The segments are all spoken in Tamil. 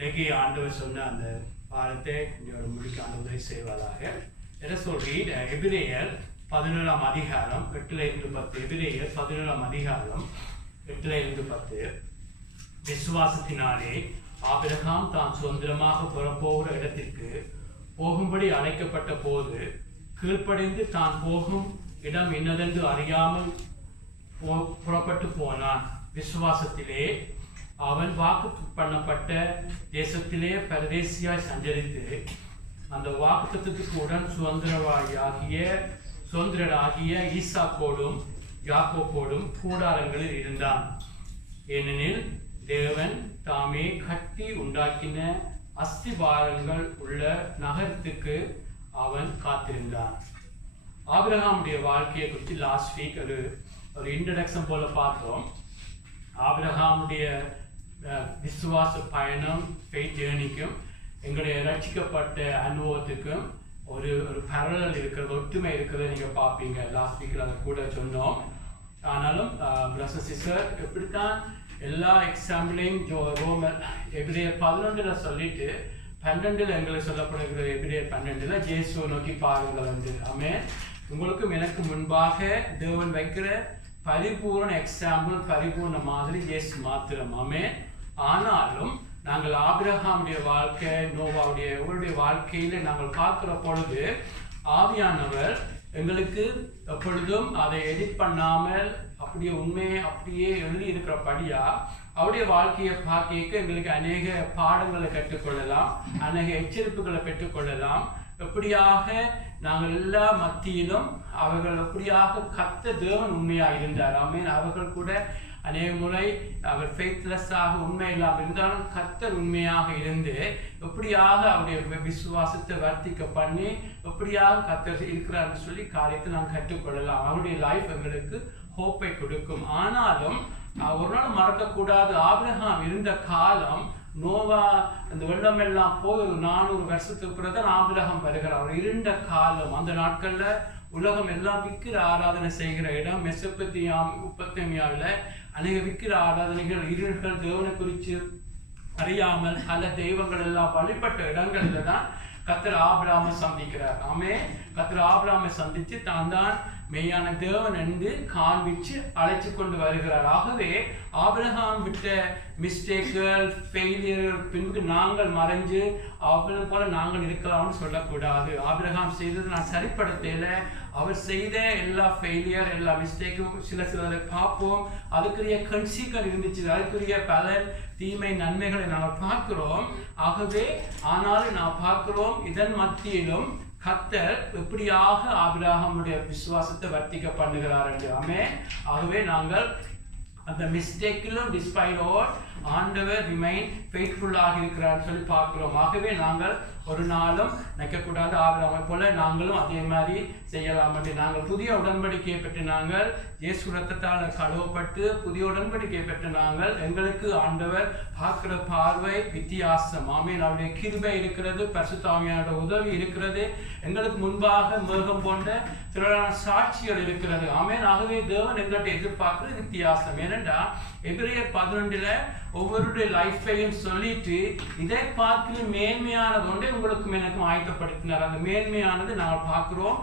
இன்னைக்கு ஆண்டவர் சொன்ன அந்த பாடத்தை என்னோட முடிக்க ஆண்டவரை செய்வதாக. Let us read எபிரேயர் 11ஆம் அதிகாரம் 8-10. எபிரேயர் 11ஆம் அதிகாரம் 8-10. விசுவாசத்தினாலே ஆபிரகாம் தான் சுதந்திரமாக புறப்போகிற இடத்திற்கு போகும்படி அழைக்கப்பட்ட போது கீழ்ப்படிந்து தான் போகும் இடம் என்னதென்று அறியாமல் புறப்பட்டு போனான். விசுவாசத்திலே அவன் வாக்கு பண்ணப்பட்ட தேசத்திலே பரதேசியாய் சஞ்சரித்து அந்த வாக்குத்தத்தத்துக்கு உடன் சுதந்திரராகிய ஈசாக்கோடும் யாக்கோபோடும் கூடாரங்களில் இருந்தான். ஏனெனில் தேவன் தாமே கட்டி உண்டாக்கின அஸ்திபாரங்கள் உள்ள நகரத்துக்கு அவன் காத்திருந்தான். ஆபிரகாமுடைய வாழ்க்கையை குறித்து லாஸ்ட் வீக் ஒரு இன்ட்ரடக்ஷன் போல பார்த்தோம். ஆபிரகாமுடைய விசுவாச பயணம் ஃபெய்த் ஜேர்னிக்கும் எங்களுடைய ரட்சிக்கப்பட்ட அனுபவத்துக்கும் ஒரு பேரலல் இருக்கிறது, ஒற்றுமை இருக்கிறத நீங்கள் பார்ப்பீங்க. லாஸ்ட் வீக்கில் அதை கூட சொன்னோம். ஆனாலும் பிரதர் சிஸ்டர் எப்படித்தான் எல்லா எக்ஸாம்பிளையும் எபிரேயர் 11 சொல்லிட்டு 12 எங்களுக்கு சொல்லப்படுகிற எபிரேயர் 12 ஜேசுவை நோக்கி பாருங்கள் என்று. ஆமென். உங்களுக்கும் எனக்கு முன்பாக தேவன் வைக்கிற பரிபூர்ண எக்ஸாம்பிள், பரிபூர்ண மாதிரி இயேசு மாத்திரம். ஆமென். ஆனாலும் நாங்கள் ஆபிரகாமுடைய வாழ்க்கை, நோவாவுடைய இவருடைய வாழ்க்கையில நாங்கள் பார்க்கிற பொழுது ஆவியானவர் எங்களுக்கு எப்பொழுதும் அதை எடிட் பண்ணாமல் அப்படியே உண்மையை அப்படியே எழுதி இருக்கிறபடியா அவருடைய வாழ்க்கையை பார்க்க எங்களுக்கு அநேக பாடங்களை கற்றுக்கொள்ளலாம், அநேக எச்சரிப்புகளை பெற்றுக்கொள்ளலாம். எப்படியாக நாங்கள் எல்லா மத்தியிலும் அவர்கள் எப்படியாக கத்த தேவன் உண்மையாக இருந்தார். ஆமென். அவர்கள் கூட அநேக முறை அவர் ஃபெய்த்லெஸ்ஸாக உண்மை இல்லாமல் இருந்தாலும் கத்தர் உண்மையாக இருந்து எப்படியாக அவருடைய விசுவாசத்தை வர்த்திக்க பண்ணி எப்படியாக கத்தர் இருக்கிறார்னு சொல்லி காரியத்தை நாங்கள் கற்றுக்கொள்ளலாம். அவருடைய லைஃப் எங்களுக்கு ஹோப்பை கொடுக்கும். ஆனாலும் ஒரு நாள் மறக்கக்கூடாது, ஆபிரகாம் இருந்த காலம் நோவா அந்த வெள்ளம் எல்லாம் போய் ஒரு 400 வருஷத்துக்கு பிறகுதான் ஆபிரகாம் வருகிறார். அவர் இருண்ட காலம். அந்த நாட்கள்ல உலகம் எல்லாம் விக்கிர ஆராதனை செய்கிற இடம் மெசொப்பொத்தேமியாவில் அநேக விக்கிர ஆராதனைகள், இருள்கள், தேவனை குறித்து அறியாமல் பல தெய்வங்கள் எல்லாம் வழிபட்ட இடங்கள்ல தான் கர்த்தர் ஆபிரகாமை சந்திக்கிறார். ஆமென். கர்த்தர் ஆபிரகாமை சந்திச்சு தான் மெய்யான தேவன் என்று காண்பிச்சு அழைச்சு கொண்டு வருகிறார். ஆகவே ஆபிரகாம் விட்ட மிஸ்டேக்குகள், ஃபெயிலியர் பின்பு நாங்கள் மறைஞ்சு அவளை போல நாங்கள் இருக்கலாம்னு சொல்லக்கூடாது. ஆபிரகாம் செய்தது நான் சரிப்படுத்தல, அவர் செய்த எல்லா ஃபெயிலியர், எல்லா மிஸ்டேக்கும் சிலரை பார்ப்போம். அதுக்குரிய கன்சீக்கர் இருந்துச்சு, அதுக்குரிய பலன், தீமை, நன்மைகளை நாங்கள் பார்க்கிறோம். ஆகவே ஆனாலும் நான் பார்க்கிறோம் இதன் மத்தியிலும் கர்த்தர் எப்படியாக ஆபிரகாமுடைய விசுவாசத்தை வர்த்திக்க பண்ணுகிறார் என்று. ஆமென். ஆகவே நாங்கள் அந்த மிஸ்டேக்கிலும் டிஸ்பைட் ஆல் ஆண்டவர் ரிமைன் ஃபெய்த்ஃபுல்லாக இருக்கிறார் சொல்லி பார்க்கிறோம். ஆகவே நாங்கள் ஒரு நாளும் நிற்கக்கூடாது. ஆபிரகாமை போல நாங்களும் அதே மாதிரி செய்யலாம் என்று நாங்கள் புதிய உடன்படிக்கையை பெற்று நாங்கள் இயேசு ரத்தத்தால் கழுவப்பட்டு புதிய உடன்படிக்கையை பெற்று நாங்கள் எங்களுக்கு ஆண்டவர் பார்க்கிற பார்வை வித்தியாசம். ஆமென். அவருடைய கிருபை இருக்கிறது, பரிசுத்த ஆவியானவருடைய உதவி இருக்கிறது, எங்களுக்கு முன்பாக மேகம் போன்ற திரளான சாட்சிகள் இருக்கிறது. ஆமென். ஆகவே தேவன் எங்கள்கிட்ட எதிர்பார்க்கிறது வித்தியாசம். ஏனென்றா எபிரேயர் 11 ஒவ்வொருடைய லைஃபையும் சொல்லிட்டு இதை பார்க்கல மேன்மையானது ஒன்றே உங்களுக்கும் எனக்கும் ஆயத்தப்படுத்தினார். அந்த மேன்மையானது நாங்கள் பார்க்கிறோம்,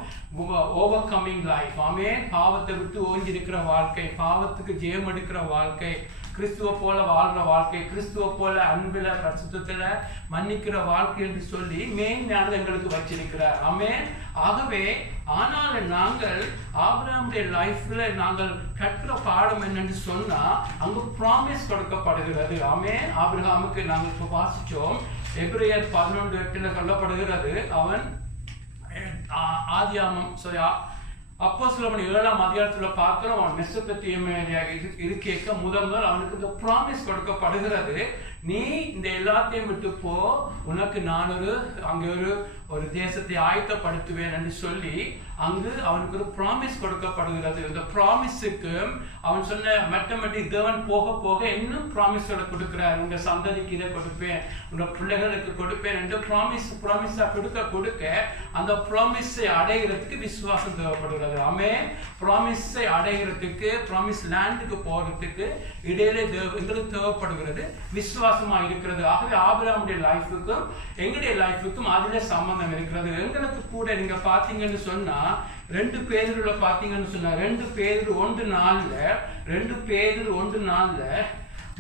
ஓவர் கம்மிங் லைஃப். ஆமென். பாவத்தை விட்டு ஓங்கி இருக்கிற வாழ்க்கை, பாவத்துக்கு ஜெயம் எடுக்கிற வாழ்க்கை, கிறிஸ்துவ போல வாழ்ற வாழ்க்கை, கிறிஸ்துவ போல அன்பில பரிசுத்தத்துல மன்னிக்கிற வாழ்க்கை என்று சொல்லி மேன்மையானது எங்களுக்கு வச்சிருக்கிறார். ஆமென். ஆகவே ஆனாலும் நாங்கள் ஆபிரகாமுடைய லைஃப்ல நாங்கள் கற்கிற பாடம் என்னன்னு சொன்னா அங்கு ப்ராமிஸ் கொடுக்கப்படுகிறது. ஆமென். ஆபிரகாமுக்கு நாங்கள் இப்போ வாசிச்சோம் எபிரேயர் 11:8 சொல்லப்படுகிறது. அவன் ஆதியாமம் அப்போஸ்தலர் 7ஆம் அதிகாரத்துல பார்க்கிறோம். அவன் மெசொப்பொத்தேமியா இருக்க முதல் அவனுக்கு இந்த ப்ராமிஸ் கொடுக்கப்படுகிறது. நீ இந்த எல்லாத்தையும் விட்டு போ, உனக்கு நான் அங்கே ஒரு தேசத்தை ஆயத்தப்படுத்துவேன் என்று சொல்லி அங்கு அவனுக்கு ஒரு ப்ராமிஸ் கொடுக்கப்படுகிறது. இந்த ப்ராமிஸுக்கு அவன் சொன்ன மேத்தமெட்டிக் தேவன் போக போக இன்னும் ப்ராமிஸ்களை கொடுக்கிறார். உங்க சந்ததிக்கு இதை கொடுப்பேன், உங்க பிள்ளைகளுக்கு கொடுப்பேன் என்று ப்ராமிஸா கொடுக்க அந்த ப்ராமிஸை அடைகிறதுக்கு விசுவாசம் தேவைப்படுகிறது. ஆமென். ப்ராமிஸை அடைகிறதுக்கு, ப்ராமிஸ் லேண்டுக்கு போகிறதுக்கு இடையிலே எங்களுக்கு தேவைப்படுகிறது விசுவாசம் விசுவாசமா இருக்கிறது. ஆகவே ஆபிரகாமுடைய லைஃபுக்கும் எங்களுடைய லைஃபுக்கும் அதுல சம்பந்தம் இருக்கிறது. எங்களுக்கு கூட நீங்க பாத்தீங்கன்னு சொன்னா 2 பேதுருல பாத்தீங்கன்னு சொன்னா 2 பேதுரு 1:4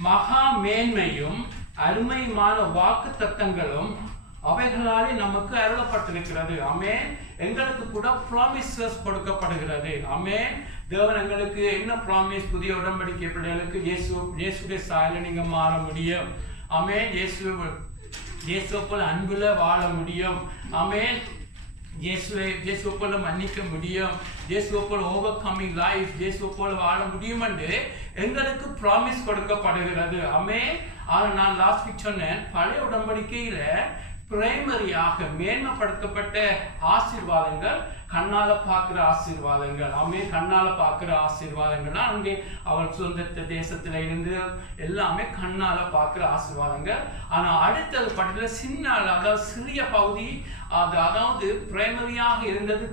மகா மேன்மையும் அருமையுமான வாக்கு தத்தங்களும் அவைகளாலே நமக்கு அருளப்பட்டிருக்கிறது. ஆமென். எங்களுக்கு கூட ப்ராமிசஸ் கொடுக்கப்படுகிறது. ஆமென். தேவன் எங்களுக்கு என்ன ப்ராமிஸ்? புதிய உடன்படிக்கை பிள்ளைகளுக்கு இயேசுடைய சாயல நீங்க மாற முடியும். ஆமென். இயேசு போல அன்புல வாழ முடியும். ஆமென். இயேசுவை போல மன்னிக்க முடியும். இயேசுவை போல ஓவர் கம்மிங் லைஃப், இயேசுவை போல வாழ முடியும் என்று எங்களுக்கு ப்ராமிஸ் கொடுக்கப்படுகிறது. ஆமென். ஆனால் நான் லாஸ்ட் வீக் சொன்னேன், பழைய உடன்படிக்கையில பிரைமரியாக மேன்மைப்படுத்தப்பட்ட ஆசீர்வாதங்கள் கண்ணால பார்க்கிற ஆசீர்வாதங்கள். ஆமென். கண்ணால பார்க்கிற ஆசீர்வாதங்கள்னா அங்கே அவள் சொந்த தேசத்துல இருந்து எல்லாமே கண்ணால பார்க்கிற ஆசீர்வாதங்கள். ஆனா அடுத்தது படத்துல சின்ன அதாவது சிறிய பகுதி அதாவது பிரைமரியாக இருந்தது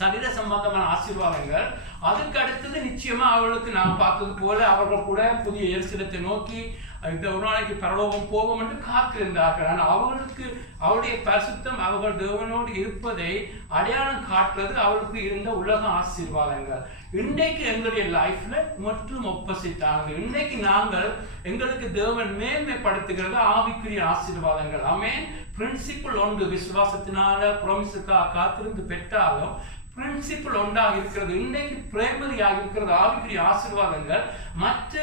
சரீர சம்பந்தமான ஆசீர்வாதங்கள். அதுக்கு அடுத்தது நிச்சயமா அவர்களுக்கு நான் பார்த்தது போல அவர்கள் கூட புதிய எருசலேத்தை நோக்கி இந்த ஒரு நாளைக்கு பரலோகம் போவோம் என்று காத்திருந்தார்கள். ஆனால் அவர்களுக்கு அவருடைய பரிசுத்தம் அவர்கள் தேவனோடு இருப்பதை அடையாளம் காட்டுறது அவர்களுக்கு இருந்த உலக ஆசீர்வாதங்கள். இன்றைக்கு எங்களுடைய லைஃப்ல மற்றும் ஆப்போசிட் ஆனது. இன்றைக்கு நாங்கள் எங்களுக்கு தேவன் மேன்மைப்படுத்துகிறது ஆவிக்குரிய ஆசீர்வாதங்கள். ஆமென். பிரின்சிபிள் ஒன்று விசுவாசத்தினால ப்ராமிஸுக்காக காத்திருந்து பெற்றாலும் பிரின்சிபிள் ஒன்றாக இருக்கிறது. இன்றைக்கு பிரைமரியாக இருக்கிறது ஆவிக்குரிய ஆசீர்வாதங்கள். மற்ற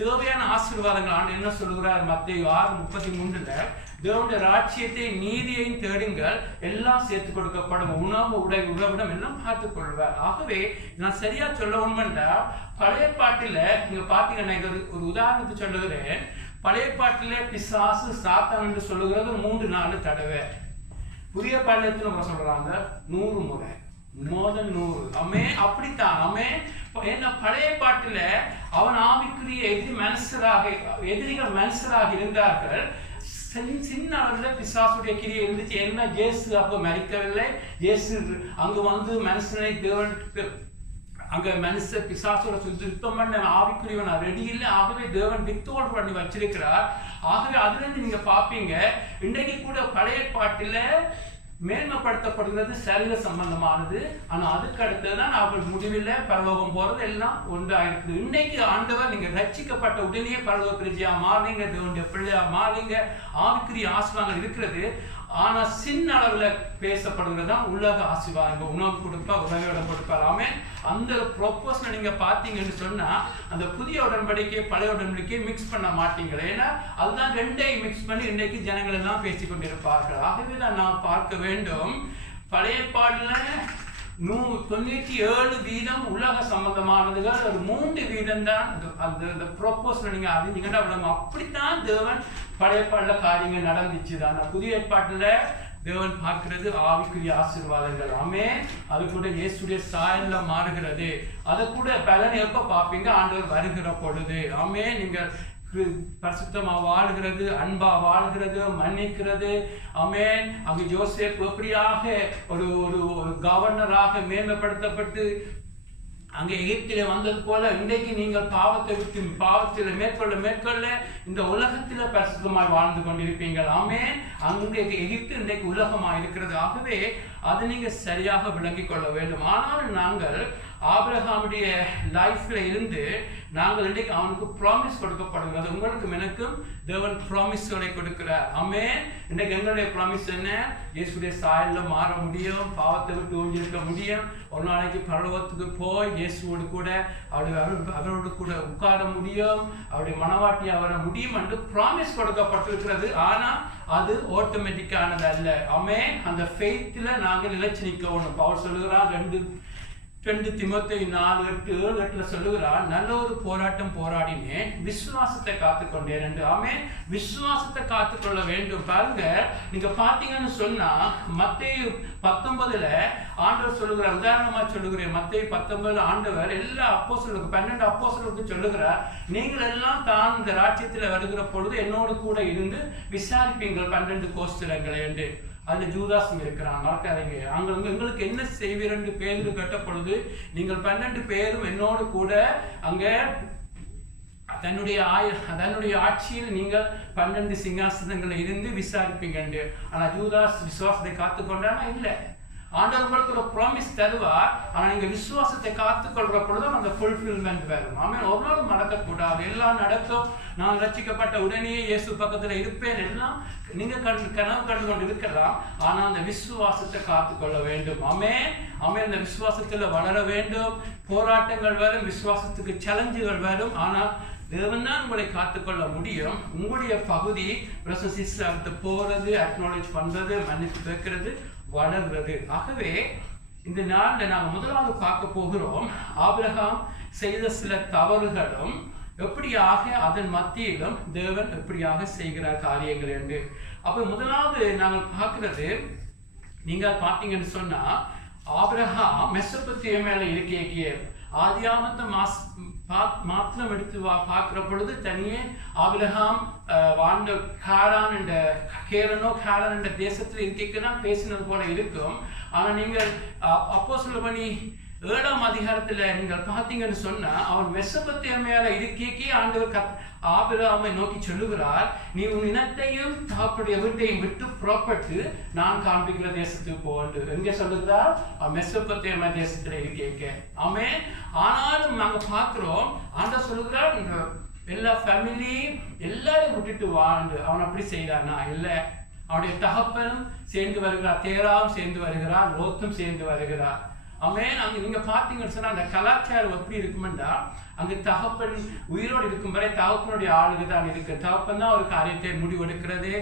தேவையான ஆசீர்வாதங்கள் ஆண்டு என்ன சொல்கிறார்? மத்தேயு 6:33 தேவனுடைய ராஜ்யத்தை நீதியையும் தேடுங்கள், எல்லாம் சேர்த்து கொடுக்கப்படும், உணவு உடை உறவிடம் எல்லாம் பார்த்துக் கொள்வார். ஆகவே நான் சரியா சொல்ல உண்மைண்டா பழைய பாட்டில நீங்க பாத்தீங்கன்னா ஒரு உதாரணத்துக்கு சொல்லுகிறேன். பழைய பாட்டில பிசாசு சாத்தான் என்று சொல்லுகிறது 3-4 தடவை. புதிய பாட்டில சொல்றாங்க 100 முறை, more than 100. அமே அப்படித்தான். அமே என்ன பழைய பாட்டில அவன் ஆவிக்குரிய எதிரிகள் மனுஷராக இருந்தார்கள். சின்ன அளவுல பிசாசுடைய கிரியை இருந்துச்சு. என்ன ஜேசு அப்ப மரிக்கவில்லை. ஜேசு அங்கு வந்து மனுஷனை தேவன் அங்க மனுஷ பிசாசோட சுத்தம் பண்ண ஆவிக்குரியவன் ரெடி இல்லை. ஆகவே தேவன் வித்தோடு பண்ணி வச்சிருக்கிறார். ஆகவே அதுல இருந்து நீங்க பாப்பீங்க இன்றைக்கு கூட பழைய பாட்டில மேன்மைப்படுத்தப்படுகிறது சரீர சம்பந்தமானது. ஆனா அதுக்கு அடுத்ததுதான் அவர்கள் முடிவில் பரலோகம் போறது எல்லாம் ஒன்றாயிருக்குது. இன்னைக்கு ஆண்டவர் நீங்க ரட்சிக்கப்பட்ட உடனே பரலோக பிரஜையா மாறுங்க, தேவனுடைய பிள்ளையா மாறுங்க, ஆவிக்குரிய ஆசீர்வாதங்கள் இருக்கிறது. ஆனா சின்ன அளவுல பேசப்படுகிறதா உலக ஆசீர்வாதங்கள். உணவு கொடுப்பா, உறவிடம் கொடுப்பார். ஆமென். அந்த ப்ரொபோசல் நீங்க பாத்தீங்கன்னு சொன்னா அந்த புதிய உடன்படிக்கை பழைய உடன்படிக்கை மிக்ஸ் பண்ண மாட்டீங்களே. ஏன்னா அதுதான் ரெண்டையும் மிக்ஸ் பண்ணி இன்றைக்கு ஜனங்கள் எல்லாம் பேசிக் கொண்டிருப்பார்கள். ஆகவே தான் நான் பார்க்க வேண்டும், பழைய பாடல 97% உலக சம்பந்தமானதுகள், ஒரு 3% தான் அந்த ப்ரொபோசல் நீங்க அறிஞ்சீங்கன்னா அப்படித்தான் தேவன் பழைய பாடல காரியங்கள் நடந்துச்சு தான். புதிய ஏற்பாட்டுல தேவன் பார்க்கிறது ஆவிக்குரிய ஆசீர்வாதங்கள். ஆமென். அது கூட இயேசுடைய சாயல்ல மாறுகிறது. அதை கூட பலன் எப்ப பார்ப்பீங்க? ஆண்டவர் வருகிற பொழுது. ஆமென். நீங்க பரிசுத்தமா வாழ்கிறது, அன்பா வாழ்கிறது, மன்னிக்கிறது. ஆமென். அங்கு யோசேப் எப்படியாக ஒரு கவர்னராக மேன்மைப்படுத்தப்பட்டு அங்கே எகிப்திலே வந்தது போல இன்றைக்கு நீங்கள் பாவத்தை விட்டு பாவத்தில் மேற்கொள்ள இந்த உலகத்தில பரிசுத்தமாய் வாழ்ந்து கொண்டிருப்பீங்கள். ஆமென். அங்கே எகிப்து இன்றைக்கு உலகமாக இருக்கிறது. ஆகவே அதை நீங்க சரியாக விளங்கிக் கொள்ள வேண்டும். ஆனால் நாங்கள் ஆபிரகாமுடைய லைஃப்ல இருந்து நாங்கள் இன்றைக்கு அவனுக்கு ப்ராமிஸ் கொடுக்கப்படுகிறது. உங்களுக்கும் எனக்கும் தேவன் ப்ராமிஸ்களை கொடுக்கிறார். ஆமென். இன்றைக்கு எங்களுடைய ப்ராமிஸ் என்ன? இயேசுடைய சாயல்ல மாற முடியும், பாவத்தை விட்டு ஊஞ்சிருக்க முடியும், ஒரு நாளைக்கு பரலோகத்துக்கு போய் இயேசுவோடு கூட அவரோடு கூட உட்கார முடியும், அவருடைய மனவாட்டியா வர முடியும் என்று ப்ராமிஸ் கொடுக்கப்பட்டிருக்கிறது. ஆனா அது ஆட்டோமேட்டிக்கானது அல்ல. ஆமென். அந்த ஃபெய்த்ல நாங்கள் நிலைச்சு நிற்கணும். பவுல் சொல்லுகிறார் 2 தீமோத்தேயு 4:7 சொல்லுகிறார், நல்ல ஒரு போராட்டம் போராடினேன், விசுவாசத்தை காத்துக்கொண்டேன் என்று. ஆமென். விசுவாசத்தை காத்துக்கொள்ள வேண்டும். பாருங்க, நீங்க பாத்தீங்கன்னு சொன்னா மத்தேயு 19 ஆண்டவர் சொல்லுகிறார், உதாரணமா சொல்லுகிறேன். மத்தேயு 19 ஆண்டவர் எல்லா அப்போஸ்தலருக்கு 12 அப்போஸ்தலருக்கு சொல்லுகிறார், நீங்கள் எல்லாம் தான் இந்த ராஜ்யத்தில் வருகிற பொழுது என்னோடு கூட இருந்து விசாரிப்பீங்கள் 12 கோஸ்தலங்களை என்று. அதுல ஜூதாஸ் இருக்கிறாங்க, மறக்காதீங்க. எங்களுக்கு என்ன செய்வீர் என்று பேதுரு கேட்ட பொழுது, நீங்கள் 12 பேரும் என்னோடு கூட அங்க தன்னுடைய ஆட்சியில் நீங்கள் 12 சிங்காசனங்களை இருந்து விசாரிப்பீங்க. ஆனா யூதாஸ் விசுவாசத்தை காத்துக்கொண்டானா இல்லை. ஆண்டவர் உங்களுக்கு ஒரு ப்ராமிஸ் தருவார். ஆனா நீங்க விசுவாசத்தை காத்துக்கொள்ற பொழுதும் அந்த ஃபுல்ஃபில்மெண்ட் வரும். ஆமென். ஒரு நாளும் மறக்கக்கூடாது. எல்லாம் நடக்கும், நான் ரட்சிக்கப்பட்ட உடனே இயேசு பக்கத்துல இருப்பேன் எல்லாம் நீங்க கனவு கண்டு கொண்டு இருக்கலாம். ஆனா அந்த விசுவாசத்தை காத்துக்கொள்ள வேண்டும். ஆமென். ஆமென். அந்த விசுவாசத்துல வளர வேண்டும். போராட்டங்கள் வரும், விசுவாசத்துக்கு சேலஞ்சுகள் வரும். ஆனா தேவன் தான் உங்களை காத்துக்கொள்ள முடியும். உங்களுடைய பகுதி போறது, அக்னாலேஜ் பண்றது, மன்னிப்பு கேட்கிறது, வளர்றது. ஆகவே இந்த நாள்ல நாங்கள் முதலாவது பார்க்க போகிறோம் ஆபிரகாம் செய்த சில தவறுகளும் எப்படியாக அதன் மத்தியிலும் தேவன் எப்படியாக செய்கிறார் காரியங்கள் என்று. அப்ப முதலாவது நாங்கள் பார்க்கிறது, நீங்க பார்த்தீங்கன்னு சொன்னா ஆபிரகாம் மெசொப்பொத்தேமியால இருக்கையே ஆதியாகமத்தை மாத்திரம் எடுத்து பார்க்கிற பொழுது தனியே ஆபிரகாம் வாழ்ந்த காரான் என்ற தேசத்துல இருக்கைக்குதான் பேசினது போல இருக்கும். ஆனா நீங்கள் அப்போஸ்தலர் 7ஆம் அதிகாரத்துல நீங்கள் பார்த்தீங்கன்னு சொன்னா அவன் மெசொப்பொத்தேமியால இருக்கைக்கே ஆண்டவர் ஆபிரகாமை நோக்கி சொல்லுகிறார், நீ உன் இனத்தையும் தகப்பனுடைய வீட்டையும் விட்டு புறப்பட்டு நான் காண்பிக்கிற தேசத்துக்கு போன்று எங்க சொல்லுகிறார்? மெசொப்பொத்தேமியா தேசத்துல இருக்க. ஆமென். ஆனாலும் நாங்க பார்க்கிறோம் ஆண்டவர் சொல்லுகிறார், எல்லா ஃபேமிலி எல்லாரையும் விட்டுட்டு வாழ்ந்து. அவன் அப்படி செய்யறானா? இல்லை. அவனுடைய தகப்பனும் சேர்ந்து வருகிறார், தேராவும் சேர்ந்து வருகிறார், லோத்தும் சேர்ந்து வருகிறார். ஆமென். அங்க நீங்க பாத்தீங்கன்னு சொன்னா அந்த கலாச்சாரம் எப்படி இருக்குமெண்டா, அங்கு தகப்பன் உயிரோடு இருக்கும் வரை தகப்பனுடைய ஆளுகை தான் இருக்கு. தகப்பன் தான் ஒரு காரியத்தை முடிவெடுக்கிறது.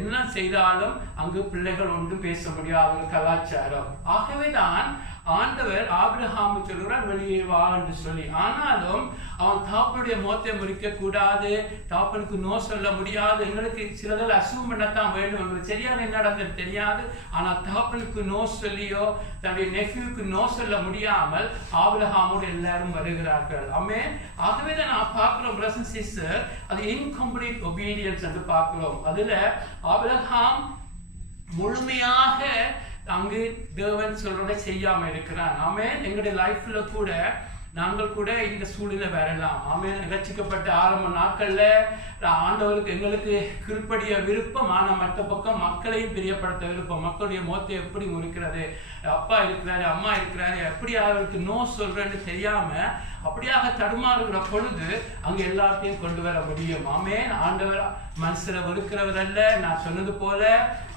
என்ன செய்தாலும் அங்கு பிள்ளைகள் ஒன்றும் பேச முடியாத ஒரு கலாச்சாரம். ஆகவேதான் ஆண்டவர் ஆபிரகாம் சொல்கிறார், வெளியே வா என்று சொல்லி. ஆனாலும் அவன் தகப்பனுடைய முகத்தை முறிக்க கூடாது, தகப்பனுக்கு நோ சொல்ல முடியாது. எங்களுக்கு சிலதில் அசூம் பண்ணத்தான் வேண்டும், எங்களுக்கு சரியான என்ன நடந்தது தெரியாது. ஆனால் தகப்பனுக்கு நோ சொல்லியோ தன்னுடைய நெஃப்யூக்கு நோ சொல்ல முடியாமல் ஆபிரகாமோடு எல்லாரும் வருகிறார்கள். ஆமென். ஆகவே தான் நான் பார்க்கிறோம் பிரதர்ஸ் அண்ட் சிஸ்டர், அது இன்கம்ப்ளீட் ஒபீடியன்ஸ் என்று பார்க்கிறோம். அதுல ஆபிரகாம் முழுமையாக அங்கு தேவன் சொல்றதை செய்யாம இருக்கிறான். ஆமென். எங்களுடைய லைஃப்ல கூட நாங்கள் கூட இந்த சூழ்நிலை வரலாம். ஆமென். ரட்சிக்கப்பட்ட ஆரம்ப நாட்கள்ல ஆண்டவருக்கு எங்களுக்கு கீழ்ப்படிய விருப்பம், ஆனா மற்ற பக்கம் மக்களையும் பிரியப்படுத்த விருப்பம். மக்களுடைய முகத்தை எப்படி முறிக்கிறது, அப்பா இருக்கிறாரு அம்மா இருக்கிறாரு, எப்படி அவருக்கு நோ சொல்றேன்னு தெரியாம அப்படியாக தடுமாறுகிற பொழுது அங்க எல்லாத்தையும் கொண்டு வர முடியும். ஆமென். ஆண்டவர் மனசுல வெறுக்கிறவர் அல்ல. நான் சொன்னது போல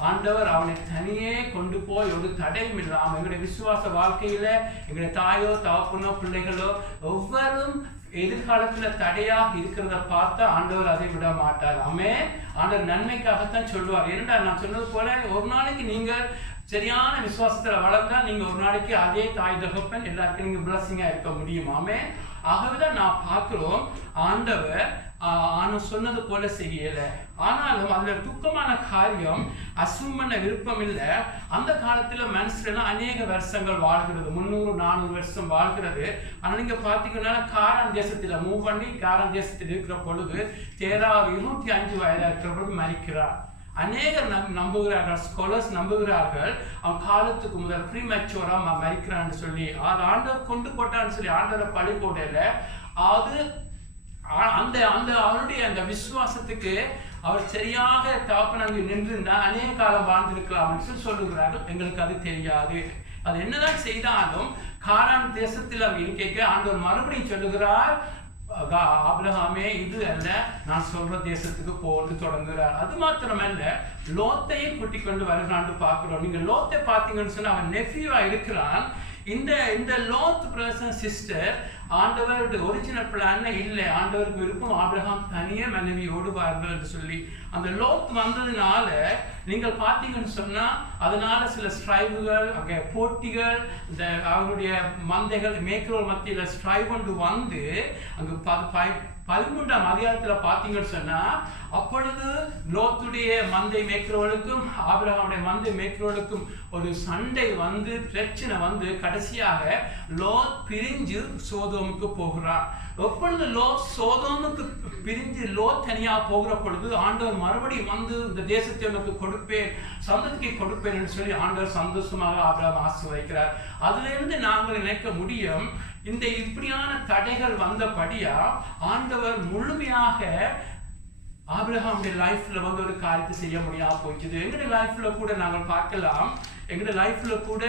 ஆண்டவர் அவனை தனியே கொண்டு போய் ஒரு தடையும் இல்லாம எங்களுடைய விசுவாச வாழ்க்கையில எங்களுடைய தாயோ தகப்பனோ பிள்ளைகளோ ஒவ்வொரும் எதிர்காலத்துல தடையாக இருக்கிறத பார்த்தா ஆண்டவர் அதை விட மாட்டார். ஆமென். ஆண்டவர் நன்மைக்காகத்தான் சொல்லுவார். ஏனென்றா நான் சொன்னது போல ஒரு நாளைக்கு நீங்க சரியான விசுவாசத்துல வளர்ந்தா நீங்க ஒரு நாளைக்கு அதே தாய் தகப்பன் எல்லாருக்கும் நீங்க பிளஸிங்கா இருக்க முடியும். ஆமென். ஆகவேதான் நான் பார்க்கிறோம் ஆண்டவர் சொன்னது போல செய்யல. ஆனாலும் அதுல துக்கமான காரியம், அசூம் பண்ண விருப்பம் இல்லை. அந்த காலத்துல மனுஷன் அநேக வருஷங்கள் வாழ்கிறது, 300-400 வருஷம் வாழ்கிறது. ஆனா நீங்க பாத்தீங்கன்னா காரான் தேசத்துல மூவ் பண்ணி காரான் தேசத்தில் இருக்கிற பொழுது தேரார் 25 வயதா இருக்கிற பொழுது மரிக்கிறார். அநேகர் நம்புகிறார்கள், ஸ்காலர்ஸ் நம்புகிறார்கள் அவன் காலத்துக்கு முதல் ப்ரீமெச்சூரா மரிக்கிறான்னு சொல்லி. அது ஆண்டவர் கொண்டு போட்டான்னு சொல்லி ஆண்டவரை பழி போடல. அது அந்த அவருடைய அந்த விசுவாசத்துக்கு அவர் சரியாக தகப்பனாக நின்றிருந்தா அநேக காலம் வாழ்ந்திருக்கலாம் சொல்லுகிறார்கள். எங்களுக்கு அது தெரியாது. அது என்னதான் செய்தாலும் காரான் தேசத்தில் அவர் இருக்க ஆண்டவர் மறுபடியும் சொல்லுகிறார், ஆபிரகாமே இது அல்ல, நான் சொல்ற தேசத்துக்கு போட்டு தொடங்குகிறார். அது மாத்திரமல்ல லோத்தையும் கூட்டிக் கொண்டு வருகிறான்னு பார்க்கிறோம். நீங்க லோத்தை பார்த்தீங்கன்னு சொன்னா அவன் நெஃப்யூவா இருக்கிறான். இந்த லோத் பிரதர்ஸ் சிஸ்டர் ஆண்டவருடைய ஒரிஜினல் பிளான்ல இல்லை. ஆண்டவருக்கு விருப்பம் ஆபிரகாம் தனியே மனைவியோடு வார்கள் என்று சொல்லி அந்த லோத் வந்ததுனால நீங்கள் பார்த்தீங்கன்னு சொன்னா அதனால சில ஸ்ட்ரைவுகள், போட்டிகள், இந்த அவருடைய மந்தைகள் மேய்க்கிறோர் மத்தியில ஸ்ட்ரைவ் கொண்டு வந்து அங்கு 13ஆம் அதிகாரத்துல பார்த்தீங்கன்னு சொன்னா அப்பொழுது லோத்துடைய மந்தை மேய்க்கிறவர்களுக்கும் ஆபிரகாமுடைய மந்தை மேய்க்கிறவர்களுக்கும் ஒரு சண்டை வந்து பிரச்சனை வந்து கடைசியாக லோத் பிரிஞ்சு சோதோமுக்கு போகிறார். எப்பொழுது லோத் சோதோமுக்கு பிரிஞ்சு லோத் தனியா போகிற பொழுது ஆண்டவர் மறுபடியும் வந்து இந்த தேசத்தை உனக்கு கொடுப்பேன், சந்ததிக்கு கொடுப்பேன் என்று சொல்லி ஆண்டவர் சந்தோஷமாக ஆபிரகாம் ஆசீர்வதிக்கிறார். அதுல இருந்து நாங்கள் நினைக்க முடியும், இந்த இப்படியான தடைகள் வந்தபடியா ஆண்டவர் முழுமையாக ஆபிரகாமுடைய லைஃப்ல வந்து ஒரு காரியத்தை செய்ய முடியாம போயிடுது. எங்களுடைய லைஃப்ல கூட நாங்கள் பார்க்கலாம், எங்களுடைய லைஃப்ல கூட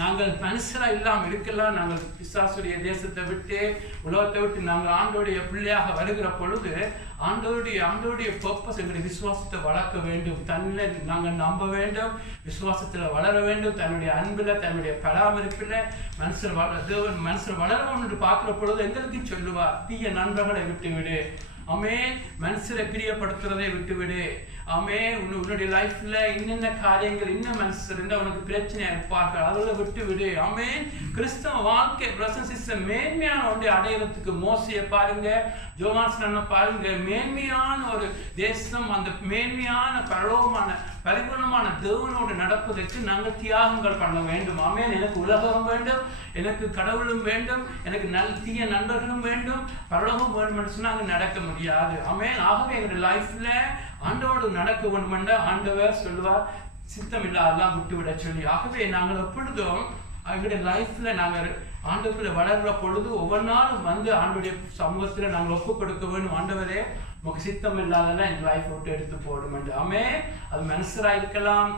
நாங்கள் மனுஷரா இல்லாமல் இருக்கலாம். நாங்கள் பிசாசுடைய தேசத்தை விட்டு உலகத்தை விட்டு நாங்கள் ஆண்டோடைய பிள்ளையாக வருகிற பொழுது ஆண்டோடைய பர்பஸ் எங்களுடைய விசுவாசத்தை வளர்க்க வேண்டும். தன்னில் நாங்கள் நம்ப வேண்டும், விசுவாசத்தில் வளர வேண்டும், தன்னுடைய அன்பில் தன்னுடைய பராமரிப்பில் மனுஷர் வளரணும் என்று பார்க்கிற பொழுது எங்களுக்கு சொல்லுவார், தீய நண்பர்களை விட்டுவிடு, ஆமென், மனுஷரை பிரியப்படுத்துறதை விட்டுவிடு, ஆமென், உன்னுடைய லைஃப்ல இன்னென்ன காரியங்கள் இன்னும் மனுஷர் இருந்தால் உனக்கு பிரச்சனையா இருப்பார்கள், அதில் விட்டு விடு, ஆமென். கிறிஸ்தவ வாழ்க்கை மேன்மையான ஒன்றை அடையிறதுக்கு மோசையை பாருங்க, யோவான் பாருங்க, மேன்மையான ஒரு தேசம், அந்த மேன்மையான பரிபூர்ணமான தேவனோடு நடப்பதற்கு நாங்கள் தியாகங்கள் பண்ண வேண்டும். ஆமென். எனக்கு உலகம் வேண்டும், எனக்கு கடவுளும் வேண்டும், எனக்கு தீய நண்பர்களும் வேண்டும், பரலோகம் வேண்டும் என்று சொன்னா அங்கே நடக்க முடியாது. ஆமென். ஆகவே எங்களுடைய லைஃப்ல ஆண்டவரோடு நடக்க வேண்டும் என்ற ஆண்டவர் சொல்லுவார், சித்தம் இல்லாதெல்லாம் விட்டு விட சொல்லி. ஆகவே நாங்கள் எப்பொழுதும் எங்களுடைய லைஃப்ல நாங்கள் ஆண்டவர்களை வளர்கிற பொழுது ஒவ்வொரு நாளும் வந்து ஆண்டவருடைய சமூகத்துல நாங்கள் ஒப்பு கொடுக்க வேண்டும். ஆண்டவரே, உங்க சித்தம் இல்லாதெல்லாம் என் லைஃப் விட்டு எடுத்து போடும் என்று. ஆமென். அது மனுஷரா இருக்கலாம்,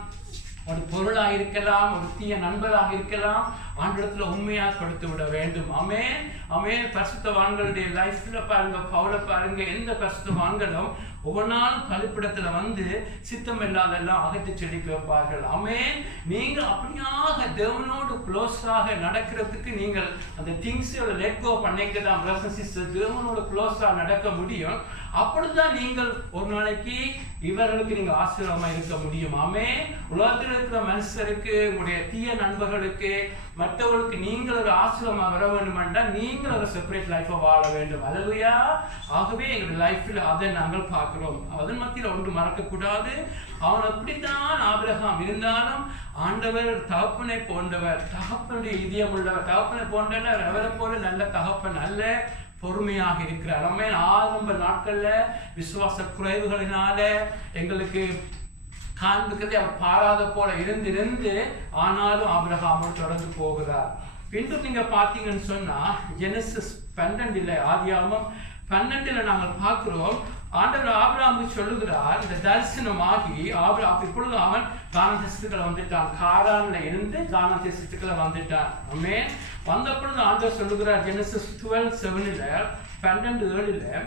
ஒரு பொருளாக இருக்கலாம், ஒரு தீய நண்பராக இருக்கலாம், ஆண்டவரத்துல உண்மையாக கொடுத்து விட வேண்டும். ஆமென். ஆமென். பரிசுத்தவான்களுடைய லைஃப்ல பாருங்க, பவுலை பாருங்க, எந்த பரிசுத்தவான்களும் ஒவ்வொரு நாளும் கழிப்பிடத்துல வந்து சித்தம் இல்லாதெல்லாம் அகற்றி செடிக்க வைப்பார்கள். ஆமென். நீங்கள் அப்படியாக தேவனோடு க்ளோஸாக நடக்கிறதுக்கு நீங்கள் அந்த திங்ஸோட லெட் கோ பண்ணிக்க தான் பிரதர்ஸ் சிஸ்டர்ஸ், தேவனோட க்ளோஸாக நடக்க முடியும். அப்படிதான் நீங்கள் ஒரு நாளைக்கு இவர்களுக்கு நீங்க ஆசீர்வாதமா இருக்க முடியும். ஆமென். உலகத்தில் இருக்கிற மனுஷருக்கு, உங்களுடைய தீய நண்பர்களுக்கு, மற்றவர்களுக்கு நீங்கள் ஒரு ஆசீர்வாதமா வர வேண்டும் என்றால் நீங்கள் ஒரு செப்பரேட் லைஃபை வாழ வேண்டும். அல்லேலூயா. ஆகவே எங்களுடைய லைஃப்ல அதை நாங்கள் பார்க்கிறோம். அதன் மத்தியில் ஒன்று மறக்க கூடாது, அவன் அப்படித்தான் ஆபிரகாம் இருந்தாலும் ஆண்டவர் தகப்பனை போன்றவர், தகப்பனுடைய இதயம் உள்ளவர், தகப்பனை போன்றவர், அவரை போல நல்ல தகப்பன் அல்ல, பொறுமையாக இருக்கிறார். ஆமென். ஆரம்ப நாட்கள்ல விசுவாச குறைவுகளினால எங்களுக்கு காண்பிக்கிறதை அவர் பாராத போல இருந்து ஆனாலும் ஆபிரகாமோடு தொடர்ந்து போகிறார். பின்பு நீங்க பார்த்தீங்கன்னு சொன்னா ஜெனசிஸ் 12 ஆதியாகமம் 12 நாங்கள் பார்க்கிறோம், ஆண்டவர் ஆபிரகாமுக்கு சொல்லுகிறார், இந்த தரிசனமாகி இப்பொழுது அவன் கானான் தேசத்துக்குள்ள வந்துட்டான், காரான்ல இருந்து கானான் தேசத்துக்குள்ள வந்துட்டான். ஆமென். வந்த பொழுது ஆண்டவர் சொல்லுகிறார், ஜெனசிஸ் 12:7 12:7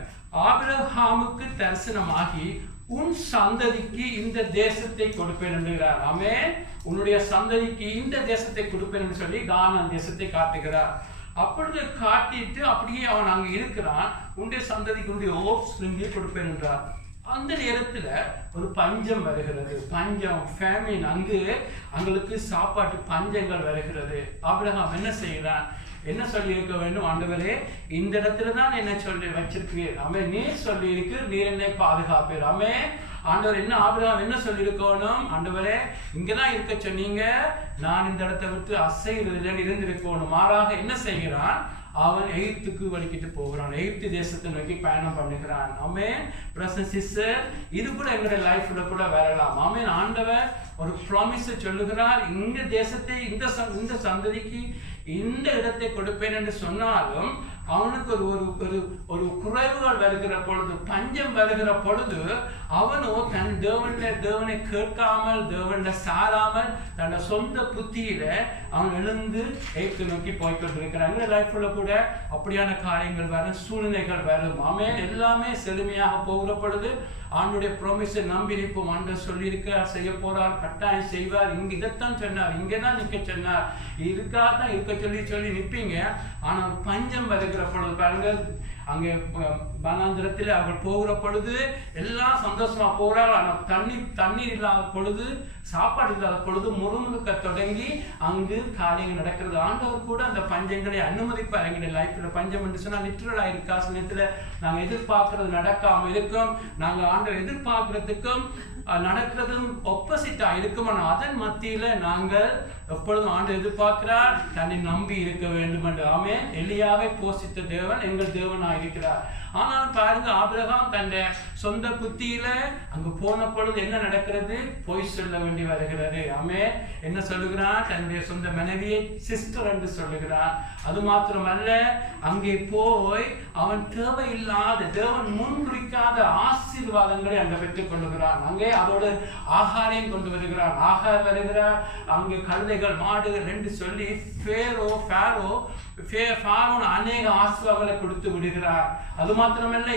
ஆபிரகாமுக்கு தரிசனமாகி உன் சந்ததிக்கு இந்த தேசத்தை கொடுப்பேன் என்கிறார். ஆமென். உன்னுடைய சந்ததிக்கு இந்த தேசத்தை கொடுப்பேன் என்று சொல்லி கானான் தேசத்தை காட்டுகிறார். அப்பொழுது காட்டிட்டு அப்படியே அவன் அங்க இருக்கிறான், உன்னுடைய சந்ததிக்கு உன்னுடைய ஓப்ஸ்பிரிங்கை கொடுப்பேன் என்றார். அந்த நேரத்துல ஒரு பஞ்சம் வருகிறது, பஞ்சம், ஃபேமின், அங்களுக்கு சாப்பாட்டு பஞ்சங்கள் வருகிறது. ஆபிரகாம் என்ன செய்கிறான், என்ன சொல்லி இருக்க வேண்டும், ஆண்டவரே இந்த இடத்துல தான் என்ன சொல்லி வச்சிருக்கீர், ஆமென், நீர் சொல்லி இருக்கு, நீர் என்னை பாதுகாப்பீர். ஆமென். ஆண்டவர் என்ன ஆபிரகாம் என்ன சொல்லி இருக்கணும், ஆண்டவரே இங்கதான் இருக்க சொன்னீங்க, நான் இந்த இடத்தை விட்டு அசைகிறதுல இருந்திருக்கணும். மாறாக என்ன செய்கிறான், அவன் எகிப்துக்கு வலிக்கிட்டு போகிறான், எகிப்து தேசத்தை நோக்கி பயணம் பண்ணுகிறான். ஆமென். பிரதர்ஸ் சிஸ்டர், இது கூட எங்களுடைய லைஃப்ல கூட வரலாம். ஆமென். ஆண்டவர் ஒரு ப்ராமிஸ் சொல்லுகிறார், இந்த தேசத்தை இந்த சந்ததிக்கு இந்த இடத்தை கொடுப்பேன் என்று சொன்னாலும் அவனுக்கு ஒரு குறைவுகள் வருகிற பொழுது, பஞ்சம் வருகிற பொழுது அவனோ தன் தேவனை கேட்காமல், தேவனை சாராமல், தன் சொந்த புத்தியில அவன் எழுந்து எகிப்து நோக்கி போய்கொண்டிருக்கிறான். லைஃப்ல கூட அப்படியான காரியங்கள் வரும், சூழ்நிலைகள் வரும். ஆமென். எல்லாமே செழுமையாக போகிற பொழுது ஆண்டுடைய ப்ராமிஸை நம்பி இருப்போம். ஆண்டவர் சொல்லியிருக்கிறார், செய்ய போறார், கட்டாயம் செய்வார், இங்க இதைத்தான் சொன்னார், இங்கதான் நிற்க சொன்னார், இதுக்காகத்தான் இருக்க சொல்லி நிற்பீங்க. ஆனால் பஞ்சம் வருகிற பொழுது பாருங்க, அங்கே வனாந்திரத்தில் அவர்கள் போகிற பொழுது எல்லாம் சந்தோஷமா போறாள், ஆனால் தண்ணீர் இல்லாத பொழுது, சாப்பாடு இல்லாத பொழுது முறுமுறுக்க தொடங்கி அங்கு காரியங்கள் நடக்கிறது. ஆண்டவர் கூட அந்த பஞ்சங்களை அனுமதிப்பார். எங்களுடைய லைஃப்ல பஞ்சம் என்று சொன்னா லிட்டரலா இருக்கா, சமயத்துல நாங்க எதிர்பார்க்கறது நடக்காம இருக்கும், நாங்க ஆண்டவர் எதிர்பார்க்கறதுக்கும் நடக்கிறதும் ஒப்போசிட்டா இருக்கும். ஆனால் அதன் மத்தியில நாங்கள் எப்பொழுதும் ஆண்டு எதிர்பார்க்கிறார், தன்னை நம்பி இருக்க வேண்டும் என்று. ஆமென். எலியாவை போஷித்த தேவன் எங்கள் தேவனா தேவனா இருக்கிறார். ஆனாலும் பாருங்க, ஆபிரகாம் தன் சொந்த புத்தியில அங்கு போன பொழுது என்ன நடக்கிறது? பொய் சொல்ல வேண்டி வருகிறது. ஆமென். என்ன சொல்லுகிறான்? தன்னுடைய சொந்த மனைவியை சிஸ்டர் என்று சொல்லுகிறான். அது மாத்திரமல்ல, அங்கே போய் அவன் தேவையில்லாத, தேவன் முன்குறிக்காத ஆசீர்வாதங்களை அங்கே பெற்றுக் கொள்ளுகிறான். அங்கே அதோடு ஆகாரையும் கொண்டு வருகிறான். ஆகார் வருகிறார், அங்கே கழுதைகள் மாடுகள் என்று சொல்லி ஃபாரோன் அநேக ஆசீர்வாதங்களை கொடுத்து விடுகிறார். அது மாத்திரமல்ல,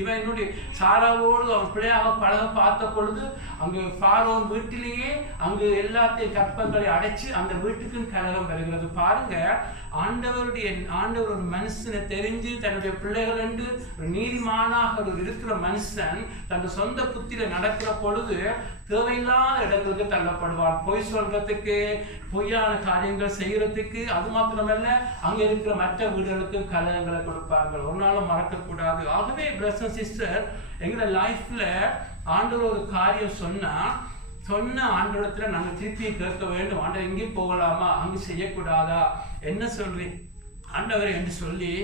இவனுடைய சாராவோடு அவன் பிள்ளையாக பழக பார்த்த பொழுது அங்கு ஃபாரோன் வீட்டிலேயே அங்கு எல்லாத்தையும் கற்பங்களை அடைச்சு அந்த வீட்டுக்கும் கலகம் வருகிறது. பாருங்க, ஆண்டவர் ஒரு மனுஷனை தெரிஞ்சு தன்னுடைய பிள்ளைகள் என்று ஒரு நீதிமானாக ஒரு இருக்கிற மனுஷன் தன் சொந்த புத்தியில நடக்கிற பொழுது தேவையில்லாத இடங்களுக்கு தள்ளப்படுவான். பொய் சொல்றதுக்கு, பொய்யான காரியங்கள் செய்யறதுக்கு. அது மாத்திரமல்ல, அங்க இருக்கிற மற்ற வீடுகளுக்கு கலகங்களை கொடுப்பார்கள். ஒரு நாளும் மறக்கக்கூடாது. ஆகவே பிரதர்ஸ் அண்ட் சிஸ்டர், எங்களோட லைஃப்ல ஆண்டவர் ஒரு காரியம் சொன்ன ஆண்டவரத்துல நாங்க திருப்பி கேட்க வேண்டும். ஆண்டவர் இங்கே போகலாமா, அங்கு செய்யக்கூடாதா, என்ன சொல்றீங்க ஆண்டவர் என்று சொல்லி